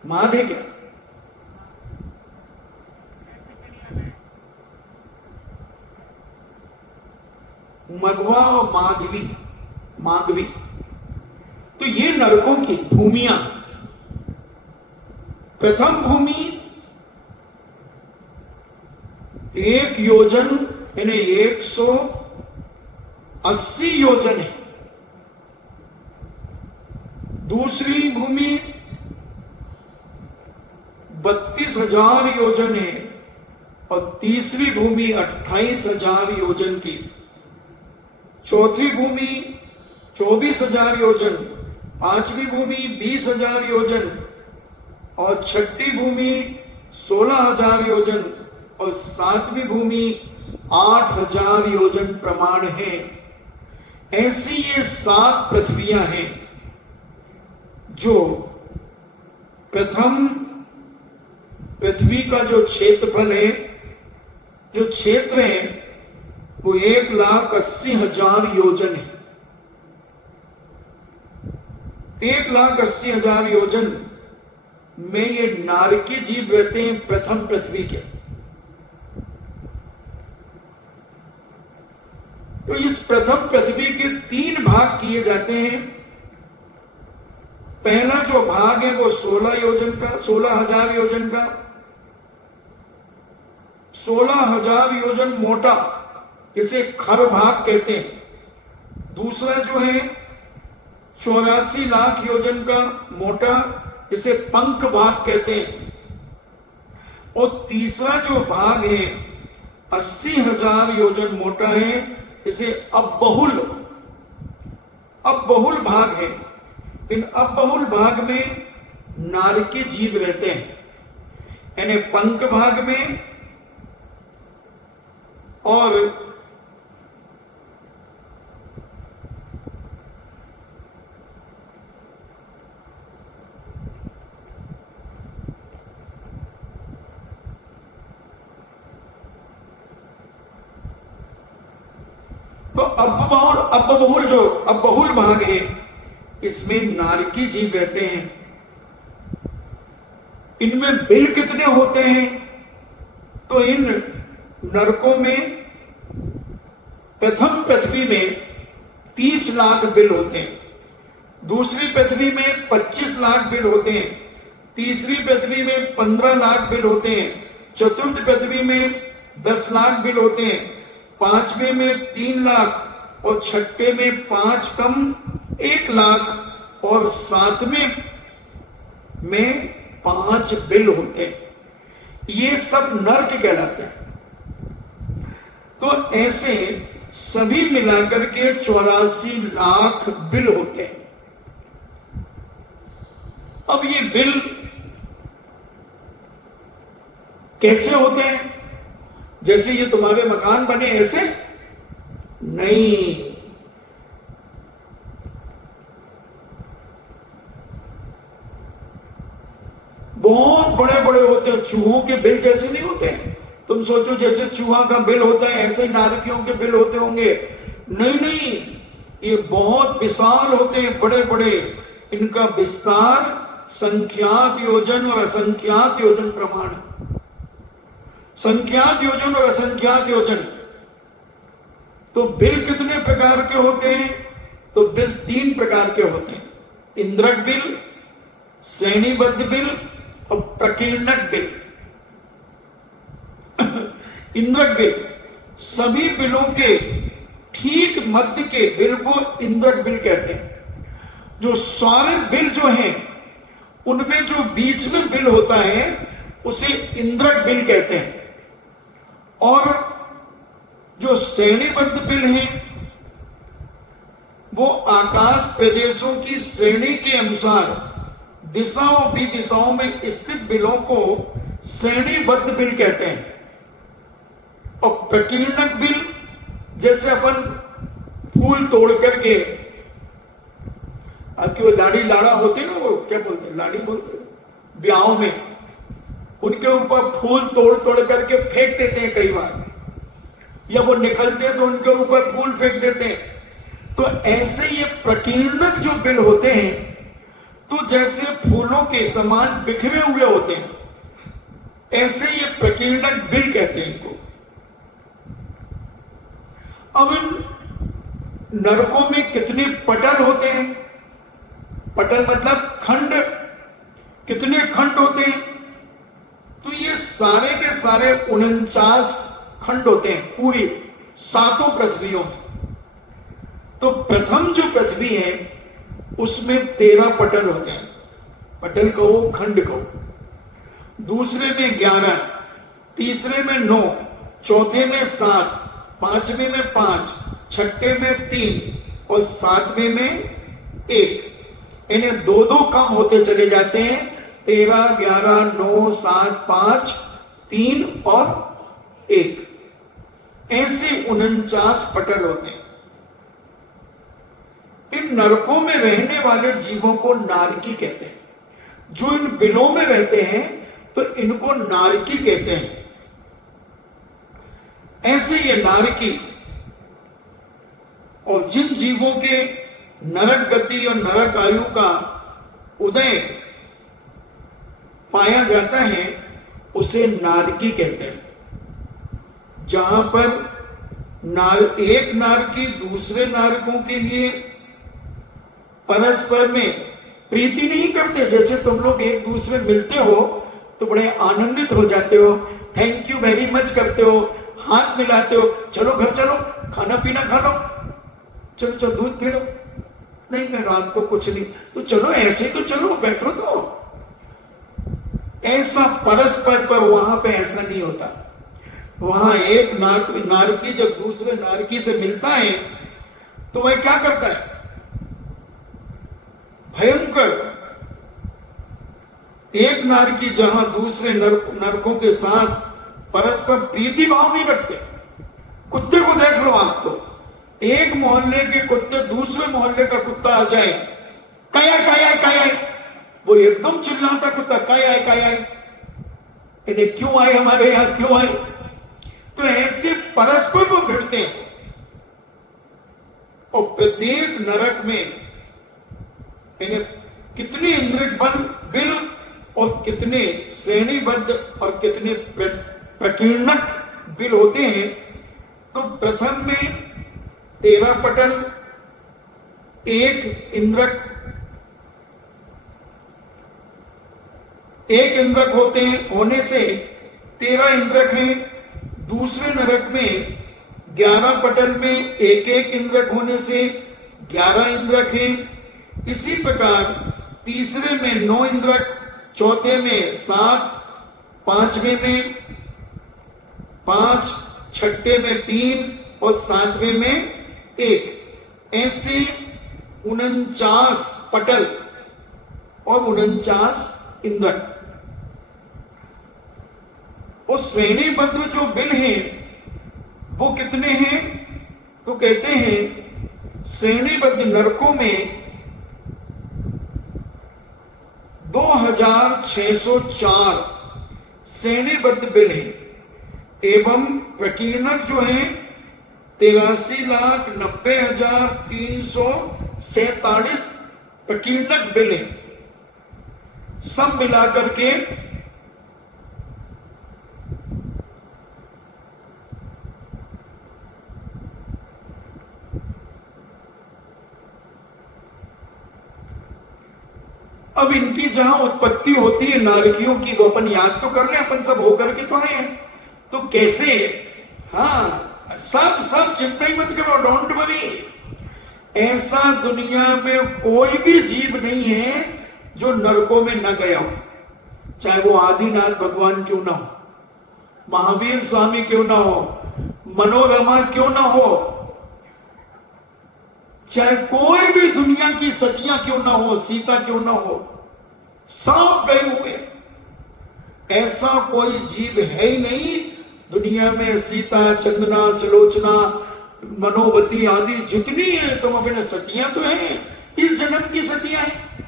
माघ है क्या? मगवा और माधवी। तो ये नरकों की भूमियां। प्रथम भूमि 1 योजन यानी 180 योजन है। दूसरी भूमि 32,000 योजन है, और तीसरी भूमि 28,000 योजन की। चौथी भूमि 24,000 योजन, पांचवी भूमि 20,000 योजन, और छठी भूमि 16,000 योजन, और सातवीं भूमि 8,000 योजन प्रमाण है। ऐसी ये 7 पृथ्वियां हैं। जो प्रथम पृथ्वी का जो क्षेत्रफल है, जो क्षेत्र है, वो 1,80,000 योजन है। 1,80,000 योजन में ये नारकी जीव रहते हैं प्रथम पृथ्वी के। तो इस प्रथम पृथ्वी के 3 भाग किए जाते हैं। पहला जो भाग है वो 16,000 योजन का, 16,000 योजन मोटा, इसे खर भाग कहते हैं। दूसरा जो है 84 लाख योजन का मोटा, इसे पंख भाग कहते हैं। और तीसरा जो भाग है 80,000 योजन मोटा है, इसे अबहुल भाग है। इन अबहुल भाग में नारकी जीव रहते हैं, यानी पंख भाग में और तो अबहुल भाग है, इसमें नारकी जीव रहते हैं। इनमें बिल कितने होते हैं? तो इन नरकों में प्रथम पृथ्वी में 30 लाख बिल होते हैं, दूसरी पृथ्वी में 25 लाख बिल होते हैं, तीसरी पृथ्वी में 15 लाख बिल होते हैं, चतुर्थ पृथ्वी में 10 लाख बिल होते हैं, पांचवें में 3 लाख और छठे में 5 कम 1 लाख और सातवें में 5 बिल होते हैं। ये सब नर्क कहलाते हैं। तो ऐसे सभी मिलाकर के 84 लाख बिल होते हैं। अब ये बिल कैसे होते हैं? जैसे ये तुम्हारे मकान बने ऐसे नहीं, बहुत बड़े बड़े होते हैं। चूहों के बिल जैसे नहीं होते हैं। तुम सोचो जैसे चूहा का बिल होता है ऐसे नारकियों के बिल होते होंगे। नहीं, ये बहुत विशाल होते हैं, बड़े बड़े। इनका विस्तार संख्यात योजन और असंख्यात योजन प्रमाण। संख्यात योजन और असंख्यात योजन। तो बिल कितने प्रकार के होते हैं? तो बिल 3 प्रकार के होते हैं, इंद्रक बिल, श्रेणीबद्ध बिल और प्रकीर्णक बिल। इंद्रक बिल, सभी बिलों के ठीक मध्य के बिल को इंद्रक बिल कहते हैं। जो सारे बिल जो हैं उनमें जो बीच में बिल होता है उसे इंद्रक बिल कहते हैं। और जो श्रेणीबद्ध बिल हैं वो आकाश प्रदेशों की श्रेणी के अनुसार दिशाओं विदिशाओं में स्थित बिलों को श्रेणीबद्ध बिल कहते हैं। और प्रकीर्णक बिल, जैसे अपन फूल तोड़ करके, आपकी वो लाड़ी लाड़ा होती ना, वो क्या बोलते हैं, लाड़ी बोलते हैं, ब्याहों में उनके ऊपर फूल तोड़ तोड़ करके फेंक देते हैं कई बार, या वो निकलते हैं तो उनके ऊपर फूल फेंक देते हैं। तो ऐसे ये प्रकीर्णक जो बिल होते हैं तो जैसे फूलों के समान बिखरे हुए होते हैं, ऐसे ये प्रकीर्णक बिल कहते हैं इनको। अब इन नरकों में कितने पटल होते हैं? पटल मतलब खंड। कितने खंड होते हैं? तो ये सारे के सारे 49 खंड होते हैं पूरी 7 पृथ्वियों में। तो प्रथम जो पृथ्वी है उसमें 13 पटल होते हैं, पटल कहो खंड कहो। दूसरे में 11, तीसरे में 9, चौथे में 7, पांचवें में 5, छठे में 3 और सातवें में 1। इन्हें 2-2 कम होते चले जाते हैं। 13, 11, 9, 7, 5, 3 और 1, ऐसे 49 पटल होते हैं। इन नरकों में रहने वाले जीवों को नारकी कहते हैं। जो इन बिलों में रहते हैं तो इनको नारकी कहते हैं। ऐसे ये नारकी और जिन जीवों के नरक गति और नरक आयु का उदय पाया जाता है उसे नारकी कहते हैं। जहां पर एक नारकी दूसरे नारकों के लिए परस्पर में प्रीति नहीं करते। जैसे तुम लोग एक दूसरे मिलते हो तो बड़े आनंदित हो जाते हो, थैंक यू वेरी मच करते हो, हाथ मिलाते हो, चलो घर चलो, खाना पीना खा लो, चलो चलो दूध पी लो, नहीं मैं रात को कुछ नहीं, तो चलो ऐसे तो चलो बैठो तो। ऐसा परस्पर पर वहां पे ऐसा नहीं होता। वहां एक नारकी जब दूसरे नारकी से मिलता है तो वह क्या करता है, भयंकर। एक नारकी जहां दूसरे नरकों के साथ परस्पर प्रीति भाव नहीं रखते। कुत्ते को देख लो आप, तो एक मोहल्ले के कुत्ते दूसरे मोहल्ले का कुत्ता आ जाए, काया काया काया, वो एकदम चिल्लाता कुत्ता, काया काया, इन्हें क्यों आए हमारे यहां, क्यों आए। तो ऐसे परस्पर वो भिड़ते हैं। और प्रत्येक नरक में इन्हें कितने इंद्रिक बिल और कितने श्रेणीबद्ध और कितने प्रकीर्णक बिल होते हैं। तो प्रथम में 13 पटल, एक इंद्रक होते हैं, होने से 13 इंद्रक हैं। दूसरे नरक में 11 पटल में एक एक इंद्रक होने से 11 इंद्रक हैं। इसी प्रकार तीसरे में 9 इंद्रक, चौथे में 7, पांचवें में 5, छठे में 3 और सातवें में 1। ऐसे 49 पटल और 49 इंद्रक। और श्रेणीबद्ध जो बिल हैं वो कितने हैं, तो कहते हैं श्रेणीबद्ध नरकों में 2604 श्रेणीबद्ध बिल हैं। एवं प्रकीर्णक जो है 83,90,347 प्रकीर्णक बिल हैं। सब मिलाकर के अब इनकी जहां उत्पत्ति होती है नारकियों की, वो अपन याद तो कर ले, अपन सब होकर के तो आए हैं, तो कैसे, हाँ सब चिंता ही मत करो, डोंट वरी। ऐसा दुनिया में कोई भी जीव नहीं है जो नरकों में न गया हो, चाहे वो आदिनाथ भगवान क्यों ना हो, महावीर स्वामी क्यों ना हो, मनोरमा क्यों ना हो, चाहे कोई भी दुनिया की सचियां क्यों ना हो, सीता क्यों ना हो, सब गए हुए। ऐसा कोई जीव है ही नहीं दुनिया में। सीता, चंदना, सुलोचना, मनोवती आदि जितनी है, तुम अपने सतियां तो हैं, इस जन्म की सतियां हैं,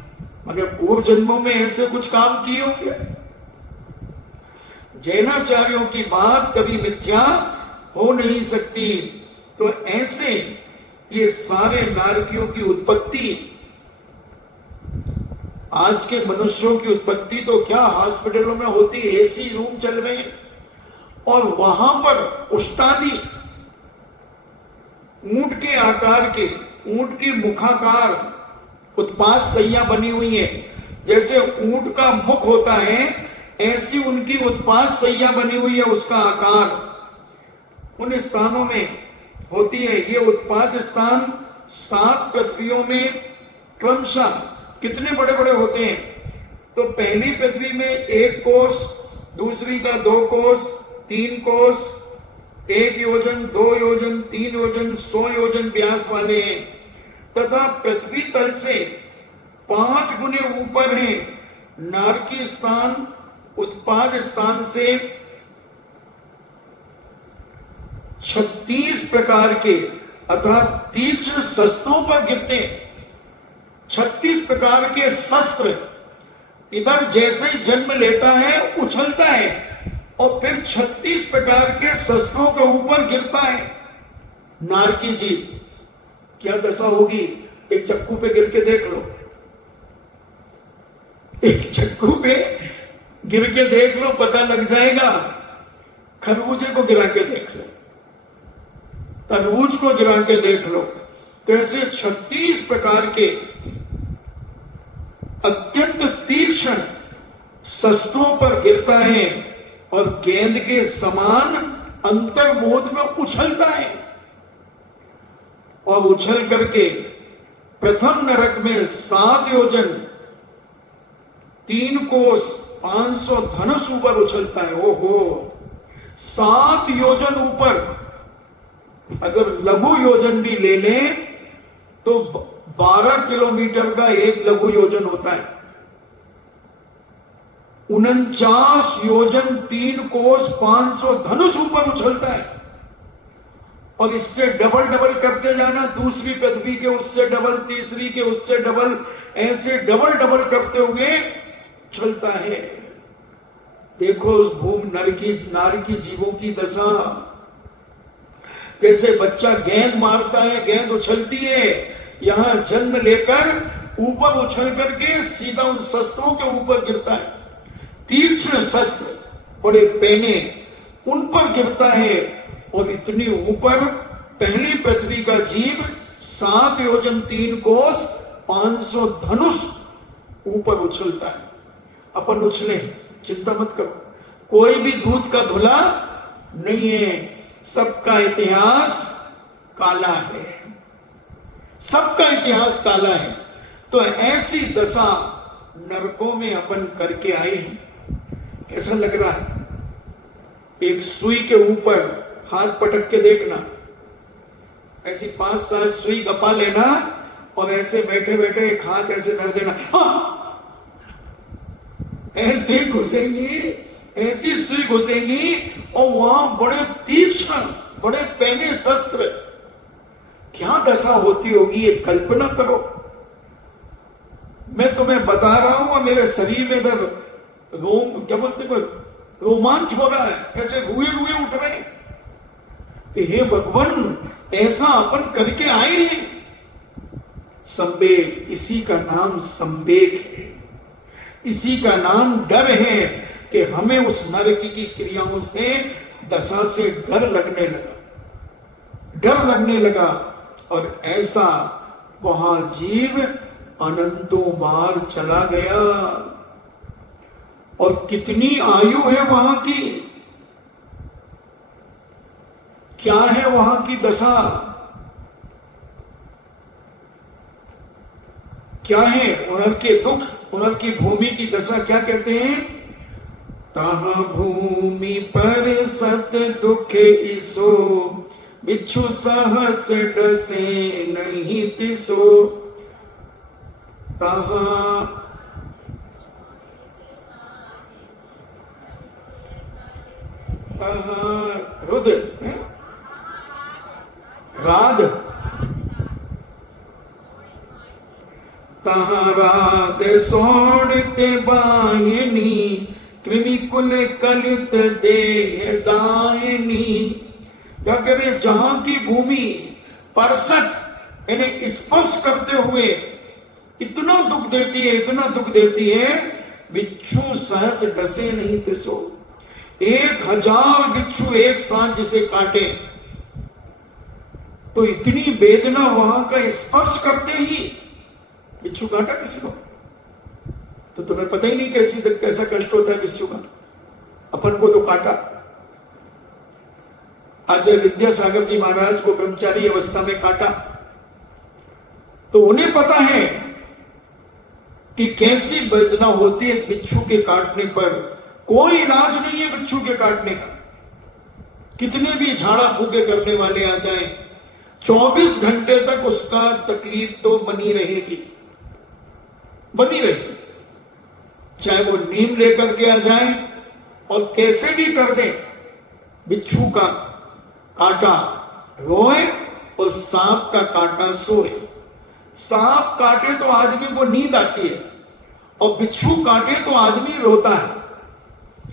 मगर पूर्व जन्मों में ऐसे कुछ काम किए होंगे। जैनाचार्यों की बात कभी मिथ्या हो नहीं सकती। तो ऐसे ये सारे नारकियों की उत्पत्ति, आज के मनुष्यों की उत्पत्ति तो क्या हॉस्पिटलों में होती, एसी रूम चल रहे हैं, और वहां पर उस्तादी ऊंट के आकार के, ऊंट की मुखाकार उत्पाद सैया बनी हुई है। जैसे ऊंट का मुख होता है, ऐसी उनकी उत्पाद सैया बनी हुई है, उसका आकार उन स्थानों में होती है। ये उत्पाद स्थान 7 पृथ्वियों में क्रमशः कितने बड़े बड़े होते हैं। तो पहली पृथ्वी में 1 कोस, दूसरी का 2 कोस, 3 कोस, 1 योजन, 2 योजन, 3 योजन, 100 योजन व्यास वाले हैं, तथा पृथ्वी तल से 5 गुने ऊपर है। नारकी स्थान उत्पाद स्थान से 36 प्रकार के अर्थात तीक्ष्ण शस्त्रों पर गिरते हैं। 36 प्रकार के शस्त्र इधर जैसे ही जन्म लेता है उछलता है, और फिर 36 प्रकार के शस्त्रों के ऊपर गिरता है। नारकी जी क्या दशा होगी, एक चक्कू पे गिर के देख लो, एक चक्कू पे गिर के देख लो, पता लग जाएगा। खरबूजे को गिरा के देख लो, तरबूज को गिरा के देख लो। तो ऐसे 36 प्रकार के अत्यंत तीक्ष्ण शस्त्रों पर गिरता है, और गेंद के समान अंतर्मोद में उछलता है और उछल करके प्रथम नरक में 7 योजन 3 कोस 500 धनुष ऊपर उछलता है। ओहो, 7 योजन ऊपर। अगर लघु योजन भी ले लें तो 12 किलोमीटर का एक लघु योजन होता है। 49 योजन 3 कोस 500 धनुष ऊपर उछलता है और इससे डबल डबल करते जाना, दूसरी पृथ्वी के उससे डबल, तीसरी के उससे डबल, ऐसे डबल डबल करते हुए चलता है। देखो उस भूम नर की जीवों की दशा। जैसे बच्चा गेंद मारता है, गेंद उछलती है, यहां जन्म लेकर ऊपर उछल करके सीधा उन शस्त्रों के ऊपर गिरता है। तीक्ष्ण शस्त्र, बड़े पेने, उन पर गिरता है और इतनी ऊपर पहली पृथ्वी का जीव 7 योजन 3 कोस 500 धनुष ऊपर उछलता है। अपन उछले, चिंता मत करो, कोई भी दूध का धुला नहीं है, सबका इतिहास काला है, सबका इतिहास काला है। तो ऐसी दशा नरकों में अपन करके आए हैं। कैसा लग रहा है? एक सुई के ऊपर हाथ पटक के देखना, ऐसी 5-7 सुई गपा लेना और ऐसे बैठे बैठे एक हाथ ऐसे धर देना, हाँ! ऐसे घुसेंगी, ऐसी सुई घुसेंगी और वहां बड़े तीक्ष्ण, बड़े पैने शस्त्र। क्या दशा होती होगी ये कल्पना करो। मैं तुम्हें बता रहा हूं और मेरे शरीर में इधर क्या बोलते हैं, रोमांच हो रहा है, ऐसे रुए रुए उठ रहे हैं। हे भगवान, ऐसा अपन करके आए हैं। संवेग, इसी का नाम संवेग है, इसी का नाम डर है कि हमें उस नरक की क्रियाओं से, दशा से डर लगने लगा और ऐसा वहां जीव अनंतों बार चला गया। और कितनी आयु है वहां की, क्या है वहां की दशा, क्या है उनर के दुख, उनर की भूमि की दशा। क्या कहते हैं? तहाँ भूमि पर सत दुख इसो, बिच्छू सहस डसे नहीं तिसो। तहाँ रुद्र राध, तहाँ राध सोणते बायनी, कृमि कुल कलित देह दायनी। क्या करे? जहां की भूमि परसत यानी स्पर्श करते हुए इतना दुख देती है, इतना दुख देती है, बिच्छू सहस डसे नहीं तिसो। 1000 बिच्छू एक साथ जिसे काटे तो इतनी वेदना वहां का स्पर्श करते ही। बिच्छू काटा किसी को तो तुम्हें पता ही नहीं कैसा कष्ट होता है बिच्छू का। अपन को तो काटा। आचार्य विद्यासागर जी महाराज को ब्रह्मचारी अवस्था में काटा तो उन्हें पता है कि कैसी वेदना होती है बिच्छू के काटने पर। कोई इलाज नहीं है बिच्छू के काटने का, कितने भी झाड़ा फूके करने वाले आ जाएं, 24 घंटे तक उसका तकलीफ तो बनी रहेगी। चाहे वो नीम लेकर के आ जाए और कैसे भी कर दे, बिच्छू का काटा रोए और सांप का काटा सोए। सांप काटे तो आदमी को नींद आती है और बिच्छू काटे तो आदमी रोता है।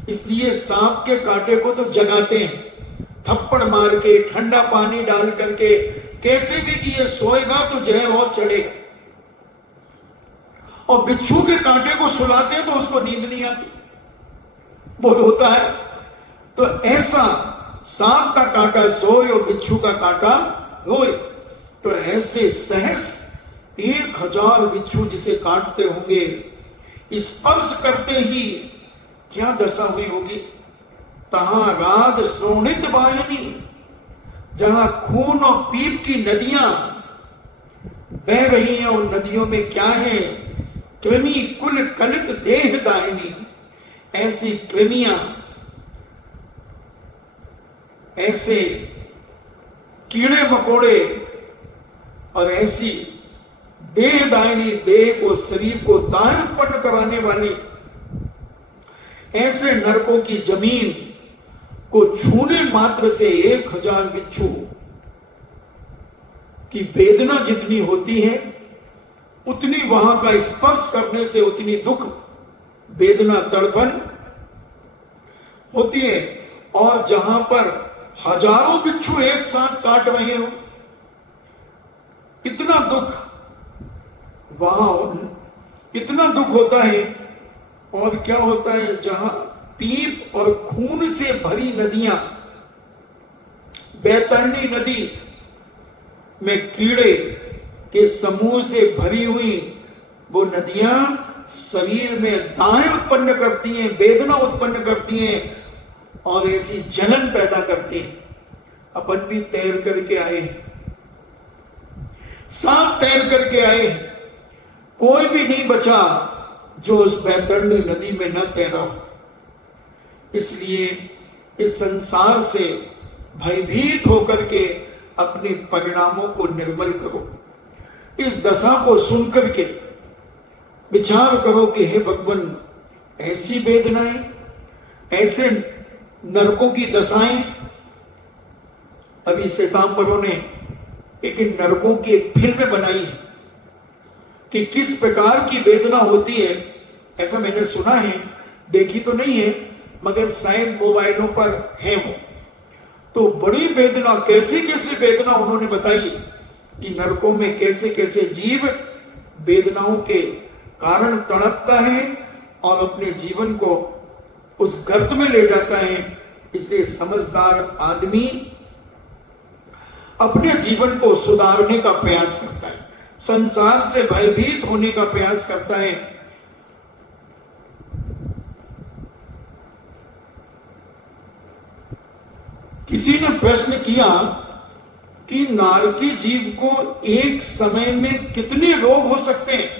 इसलिए सांप के काटे को तो जगाते हैं, थप्पड़ मार के, ठंडा पानी डाल करके, कैसे भी कि ये सोएगा तो जहर और चढ़ेगा। और बिच्छू के कांटे को सुलाते हैं तो उसको नींद नहीं आती, वो रोता है। तो ऐसा सांप का कांटा सोए और बिच्छू का कांटा रोए। तो ऐसे सहस 1000 बिच्छू जिसे काटते होंगे, स्पर्श करते ही क्या दशा हुई होगी। तहां राग शोणित वाहिनी, जहां खून और पीप की नदियां बह रही हैं। उन नदियों में क्या है? कृमि कुल कलित देह दाहिनी। ऐसी कृमियां, ऐसे कीड़े मकोड़े और ऐसी देह दाहिनी, देह को, शरीर को दान उत्पन्न कराने वाली ऐसे नरकों की जमीन को छूने मात्र से 1000 बिच्छू की वेदना जितनी होती है, उतनी वहां का स्पर्श करने से उतनी दुख, वेदना, तड़पन होती है। और जहां पर हजारों बिच्छू एक साथ काट रहे हो, इतना दुख वहां, इतना दुख होता है। और क्या होता है? जहां पीप और खून से भरी नदियां, बैतरणी नदी में कीड़े के समूह से भरी हुई वो नदियां शरीर में दाएं उत्पन्न करती हैं, वेदना उत्पन्न करती हैं और ऐसी जलन पैदा करती हैं। अपन भी तैर करके आए, सांप तैर करके आए, कोई भी नहीं बचा जो उस बैतरणी नदी में न तैरा। इसलिए इस संसार से भयभीत होकर के अपने परिणामों को निर्मल करो। इस दशा को सुनकर के विचार करो कि हे भगवान, ऐसी वेदनाएं, ऐसे नरकों की दशाएं। अभी श्वेतांबरों ने एक नरकों की एक फिल्म बनाई है कि किस प्रकार की वेदना होती है। ऐसा मैंने सुना है, देखी तो नहीं है, मगर शायद मोबाइलों पर है वो। तो बड़ी वेदना, कैसी कैसी वेदना उन्होंने बताई कि नरकों में कैसे कैसे जीव वेदनाओं के कारण तड़पता है और अपने जीवन को उस गर्त में ले जाता है। इसलिए समझदार आदमी अपने जीवन को सुधारने का प्रयास करता है, संसार से भयभीत होने का प्रयास करता है। किसी ने प्रश्न किया कि नारकी जीव को एक समय में कितने रोग हो सकते हैं?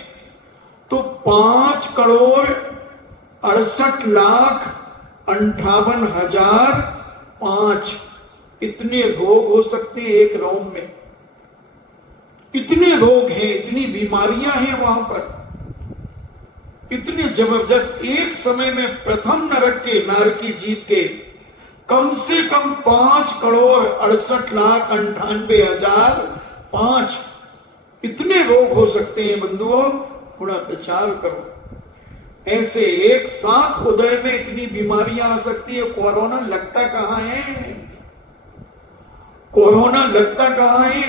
तो 5,68,58,005 इतने रोग हो सकते हैं एक रोम में। इतने रोग हैं, इतनी बीमारियां हैं वहां पर, इतने जबरदस्त। एक समय में प्रथम नरक के, नारकी जीव के कम से कम 5,68,98,005 इतने रोग हो सकते हैं। बंधुओं, थोड़ा विचार करो। ऐसे एक साथ हृदय में इतनी बीमारियां आ सकती है। कोरोना लगता कहां है? कोरोना लगता कहां है?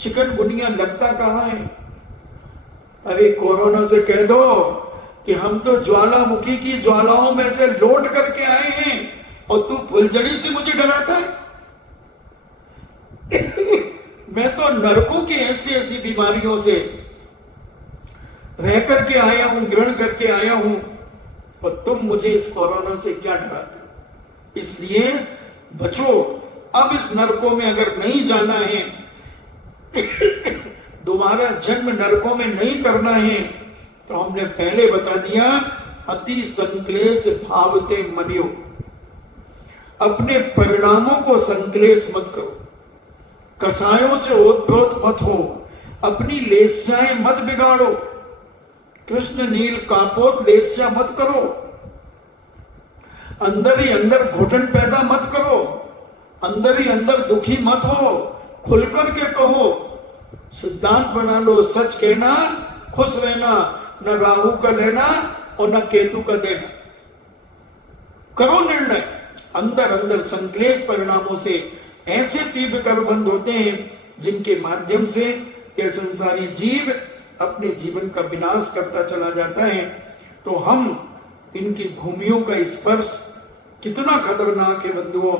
चिकनगुनिया लगता कहां है? अरे कोरोना से कह दो कि हम तो ज्वालामुखी की ज्वालाओं में से लौट करके आए हैं और तू फुलझड़ी से मुझे डराता है। मैं तो नरकों की ऐसी ऐसी बीमारियों से रह करके आया हूं, ग्रहण करके आया हूं, और तुम मुझे इस कोरोना से क्या डराते? इसलिए बचो। अब इस नरकों में अगर नहीं जाना है, दोबारा जन्म नरकों में नहीं करना है, तो हमने पहले बता दिया, अति संक्लेश भावते मनियो। अपने परिणामों को संक्लेश मत करो, कसायों से ओतप्रोत मत हो, अपनी लेस्याएं मत बिगाड़ो, कृष्ण नील कापोत लेस्या मत करो, अंदर ही अंदर घुटन पैदा मत करो, अंदर ही अंदर दुखी मत हो, खुलकर के कहो, सिद्धांत बना लो, सच कहना, खुश रहना, न राहु का लेना और न केतु का देना। करो निर्णय। अंदर अंदर संक्लेश परिणामों से ऐसे तीव्र कर्मबंध होते हैं जिनके माध्यम से यह संसारी जीव अपने जीवन का विनाश करता चला जाता है। तो हम इनकी भूमियों का स्पर्श कितना खतरनाक है बंधुओं,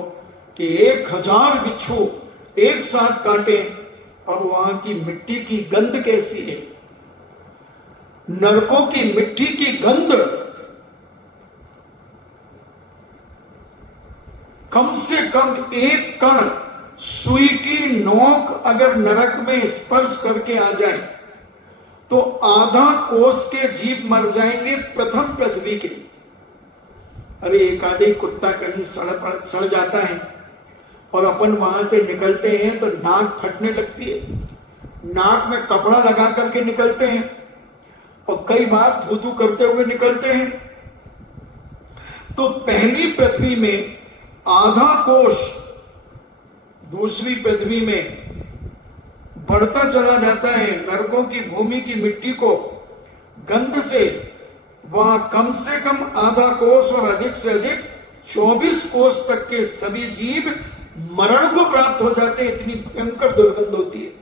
कि 1000 बिच्छू एक साथ काटे और वहां की मिट्टी की गंध कैसी है। नरकों की मिट्टी की गंध कम से कम एक कण सुई की नोक अगर नरक में स्पर्श करके आ जाए तो आधा कोस के जीव मर जाएंगे प्रथम पृथ्वी के। अरे एक आधे कुत्ता कहीं सड़ जाता है और अपन वहां से निकलते हैं तो नाक फटने लगती है, नाक में कपड़ा लगा करके निकलते हैं और कई बार थूथू करते हुए निकलते हैं। तो पहली पृथ्वी में आधा कोश दूसरी पृथ्वी में बढ़ता चला जाता है। नरकों की भूमि की मिट्टी को गंध से वहां कम से कम आधा कोस और अधिक से अधिक 24 कोस तक के सभी जीव मरण को प्राप्त हो जाते हैं। इतनी भयंकर दुर्गंध होती है।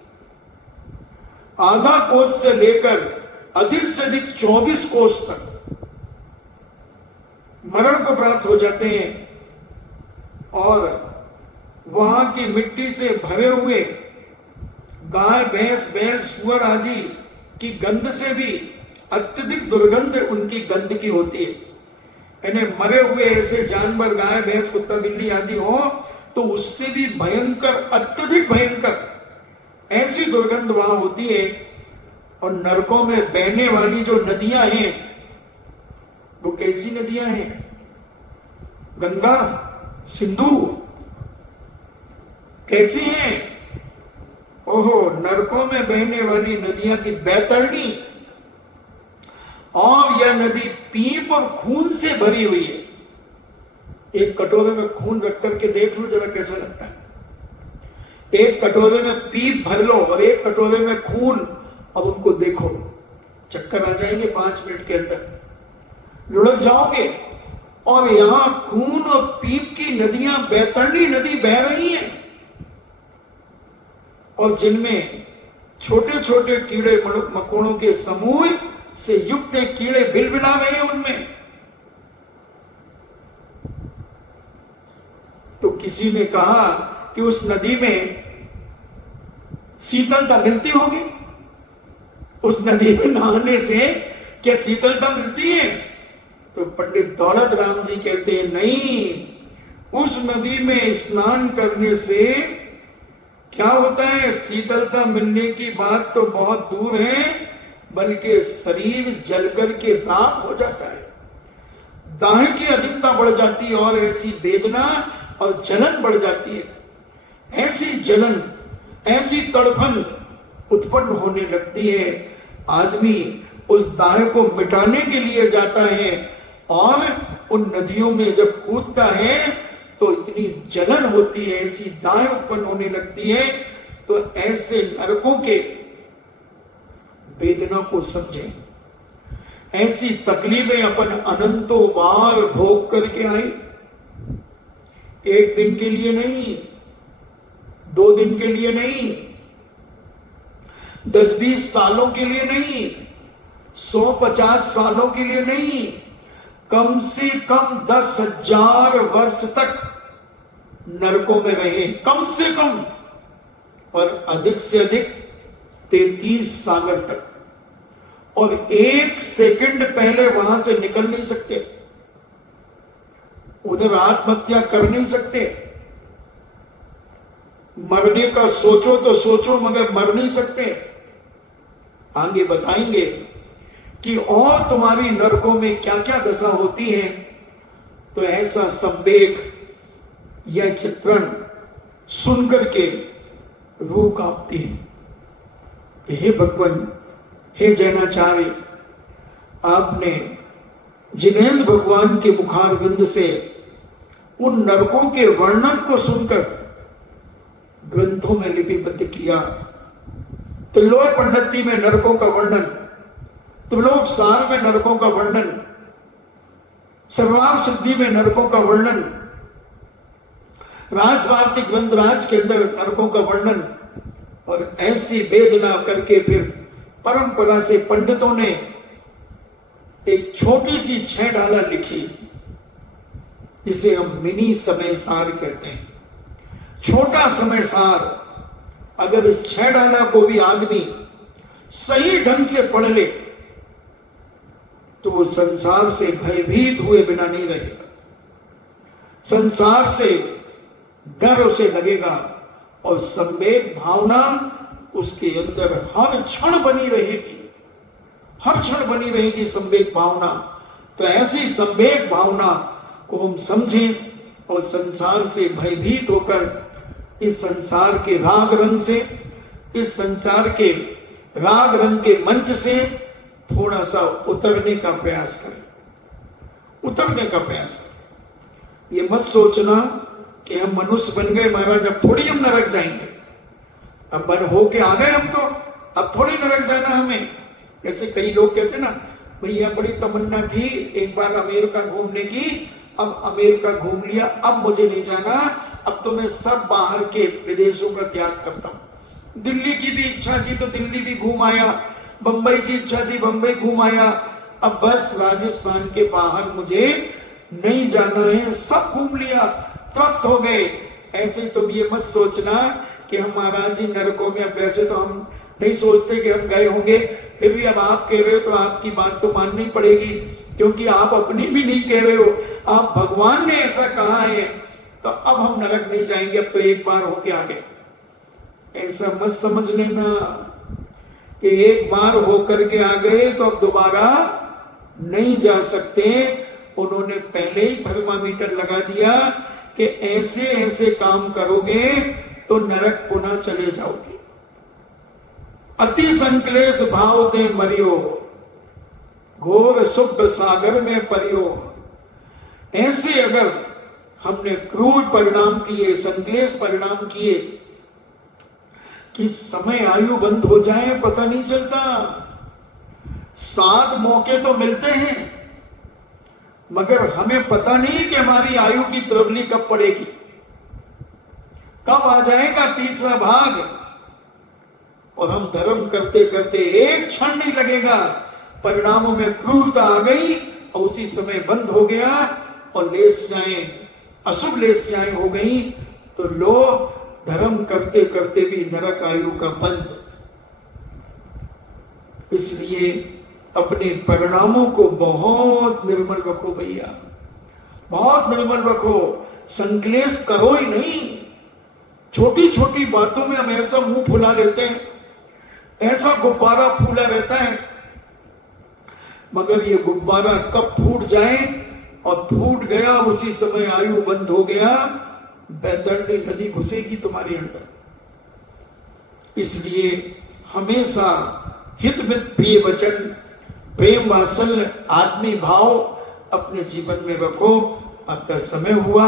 आधा कोस से लेकर अधिक से अधिक 24 कोस तक मरण को प्राप्त हो जाते हैं और वहां की मिट्टी से भरे हुए गाय भैंस बैल सुअर आदि की गंध से भी अत्यधिक दुर्गंध उनकी गंध की होती है। यानी मरे हुए ऐसे जानवर गाय भैंस कुत्ता बिल्ली आदि हो तो उससे भी भयंकर अत्यधिक भयंकर ऐसी दुर्गंध वहां होती है। और नरकों में बहने वाली जो नदियां हैं वो कैसी नदियां हैं? गंगा सिंधु कैसी हैं? ओहो, नरकों में बहने वाली नदियां की बैतरणी, और यह नदी पीप और खून से भरी हुई है। एक कटोरे में खून रख करके देख लो जरा कैसा लगता है। एक कटोरे में पीप भर लो और एक कटोरे में खून, अब उनको देखो, चक्कर आ जाएंगे 5 मिनट के अंदर, लुढ़क जाओगे। और यहां खून और पीप की नदियां बैतरणी नदी बह रही हैं और जिनमें छोटे छोटे कीड़े मकोड़ों के समूह से युक्त कीड़े बिलबिला रहे हैं उनमें। तो किसी ने कहा कि उस नदी में शीतलता मिलती होगी, उस नदी में नहाने से क्या शीतलता मिलती है? तो पंडित दौलत राम जी कहते हैं नहीं, उस नदी में स्नान करने से क्या होता है, शीतलता मिलने की बात तो बहुत दूर है, बल्कि शरीर जलकर के राख हो जाता है, दाह की अधिकता बढ़ जाती है और ऐसी वेदना और जलन बढ़ जाती है। ऐसी जलन ऐसी तड़फन उत्पन्न होने लगती है। आदमी उस दाह को मिटाने के लिए जाता है और उन नदियों में जब कूदता है तो इतनी जलन होती है, ऐसी दाह उत्पन्न होने लगती है। तो ऐसे नरकों के वेदना को समझें। ऐसी तकलीफें अपन अनंतों बार भोग करके आए, एक दिन के लिए नहीं, 2 दिन के लिए नहीं, 10-20 सालों के लिए नहीं, 100-50 सालों के लिए नहीं, कम से कम 10,000 वर्ष तक नरकों में रहे, कम से कम, और अधिक से अधिक 33 सागर तक, और 1 सेकंड पहले वहां से निकल नहीं सकते, उधर आत्महत्या कर नहीं सकते। मरने का सोचो तो सोचो मगर मर नहीं सकते। आगे बताएंगे कि और तुम्हारी नरकों में क्या क्या दशा होती है। तो ऐसा संवेग यह चित्रण सुनकर के रूह कांपती है। हे भगवान, हे जैनाचार्य, आपने जिनेन्द्र भगवान के मुखारविंद से उन नरकों के वर्णन को सुनकर ग्रंथों में लिपिबद्ध किया। त्रिलोक पंडिती में नरकों का वर्णन, त्रिलोक सार में नरकों का वर्णन, सर्वार्थ सिद्धि में नरकों का वर्णन, राजवार्तिक ग्रंथराज के अंदर नरकों का वर्णन, और ऐसी वेदना करके फिर परंपरा से पंडितों ने एक छोटी सी 6 डाला लिखी, जिसे हम मिनी समय सार कहते हैं। छोटा समय सार, अगर इस 6 डाला को भी आदमी सही ढंग से पढ़ ले तो वो संसार से भयभीत हुए बिना नहीं रहेगा। संसार से डर उसे लगेगा और संवेग भावना उसके अंदर हर क्षण बनी रहेगी, हर क्षण बनी रहेगी संवेग भावना। तो ऐसी संवेग भावना को हम समझें और संसार से भयभीत होकर इस संसार के राग रंग से, इस संसार के राग रंग के मंच से थोड़ा सा उतरने का प्रयास करें, उतरने का प्रयास करें। ये मत सोचना कि हम मनुष्य बन गए महाराज अब थोड़ी हम नरक जाएंगे, अब बन होके आ गए हम तो अब थोड़ी नरक जाना हमें। जैसे कई लोग कहते ना, भैया बड़ी तमन्ना थी एक बार अमेरिका घूमने की, अब अमेरिका घूम लिया, अब मुझे नहीं जाना, अब तो मैं सब बाहर के विदेशों का त्याग करता हूं। दिल्ली की भी इच्छा थी तो दिल्ली भी घूम आया, बंबई की इच्छा थी बंबई घूम आया, अब बस राजस्थान के बाहर मुझे नहीं जाना है, सब घूम लिया, तृप्त हो गए। ऐसे तुम ये मत सोचना कि हम महाराज जी नरकों में, अब वैसे तो हम नहीं सोचते कि हम गए होंगे, फिर भी अब आप कह रहे हो तो आपकी बात तो माननी पड़ेगी, क्योंकि आप अपनी भी नहीं कह रहे हो, आप भगवान ने ऐसा कहा है, तो अब हम नरक नहीं जाएंगे, अब तो एक बार होके आ गए। ऐसा मत समझ लेना कि एक बार होकर के आ गए तो अब दोबारा नहीं जा सकते। उन्होंने पहले ही थर्मामीटर लगा दिया कि ऐसे ऐसे काम करोगे तो नरक पुनः चले जाओगे। अति संक्लेश भाव दे मरियो, घोर सुख सागर में परियो। ऐसे अगर हमने क्रूर परिणाम किए, संक्लेश परिणाम किए कि समय आयु बंद हो जाए पता नहीं चलता। 7 मौके तो मिलते हैं, मगर हमें पता नहीं कि हमारी आयु की त्रिवली कब पड़ेगी, कब आ जाएगा 30वां भाग, और हम धर्म करते करते एक क्षण नहीं लगेगा, परिणामों में क्रूरता आ गई और उसी समय बंद हो गया और लेस्याएं, अशुभ लेस्याएं हो गई, तो लोग धर्म करते करते भी नरक आयु का बंद। इसलिए अपने परिणामों को बहुत निर्मल रखो भैया, बहुत निर्मल रखो, संक्लेश करो ही नहीं। छोटी छोटी बातों में हम ऐसा मुंह फुला लेते हैं, ऐसा गुब्बारा फूला रहता है, मगर ये गुब्बारा कब फूट जाए, और फूट गया उसी समय आयु बंद हो गया, बैतरणी नदी घुसेगी तुम्हारे अंदर। इसलिए हमेशा हित मित प्रिय वचन, प्रेम वात्सल्य, आत्मी भाव अपने जीवन में रखो। आपका समय हुआ,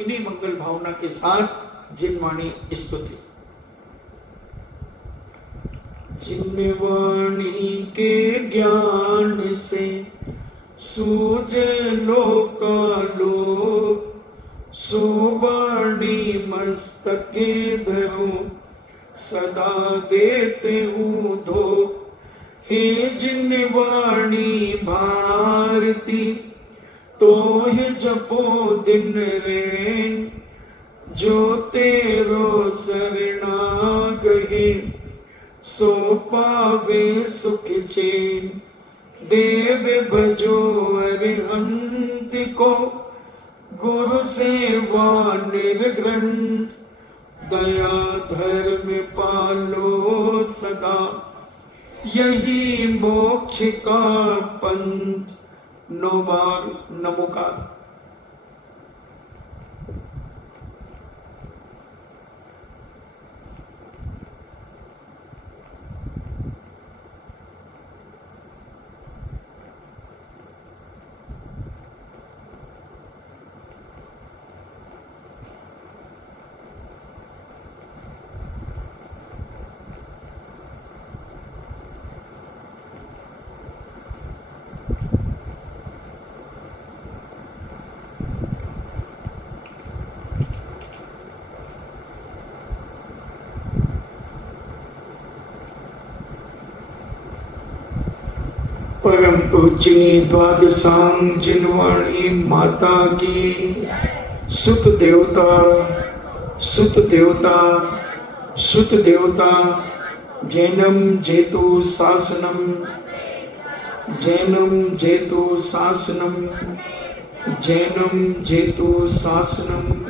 इन्हीं मंगल भावना के साथ जिनवाणी स्तुति। जिनवाणी के ज्ञान से सूझे लोकालोक, सुवाणी मस्तके धरो, सदा देते हूँ धो। हे जिनवाणी भारती, तो ही जपो दिन रैन, जो तेरो शरणागहि, सो पावे सुख चैन। देव भजो अरिहंत को, गुरु सेवा निर्ग्रंथ, दया धर्म पालो सदा, यही मोक्ष का पंथ। नोबार नमोकार। परम पूज्य द्वादशांग जिनवाणी माता की, सुत देवता सुत देवता सुत देवता, जैनम जेतु शासनम, जैनम जेतु शासनम, जैनम जेतु शासनम।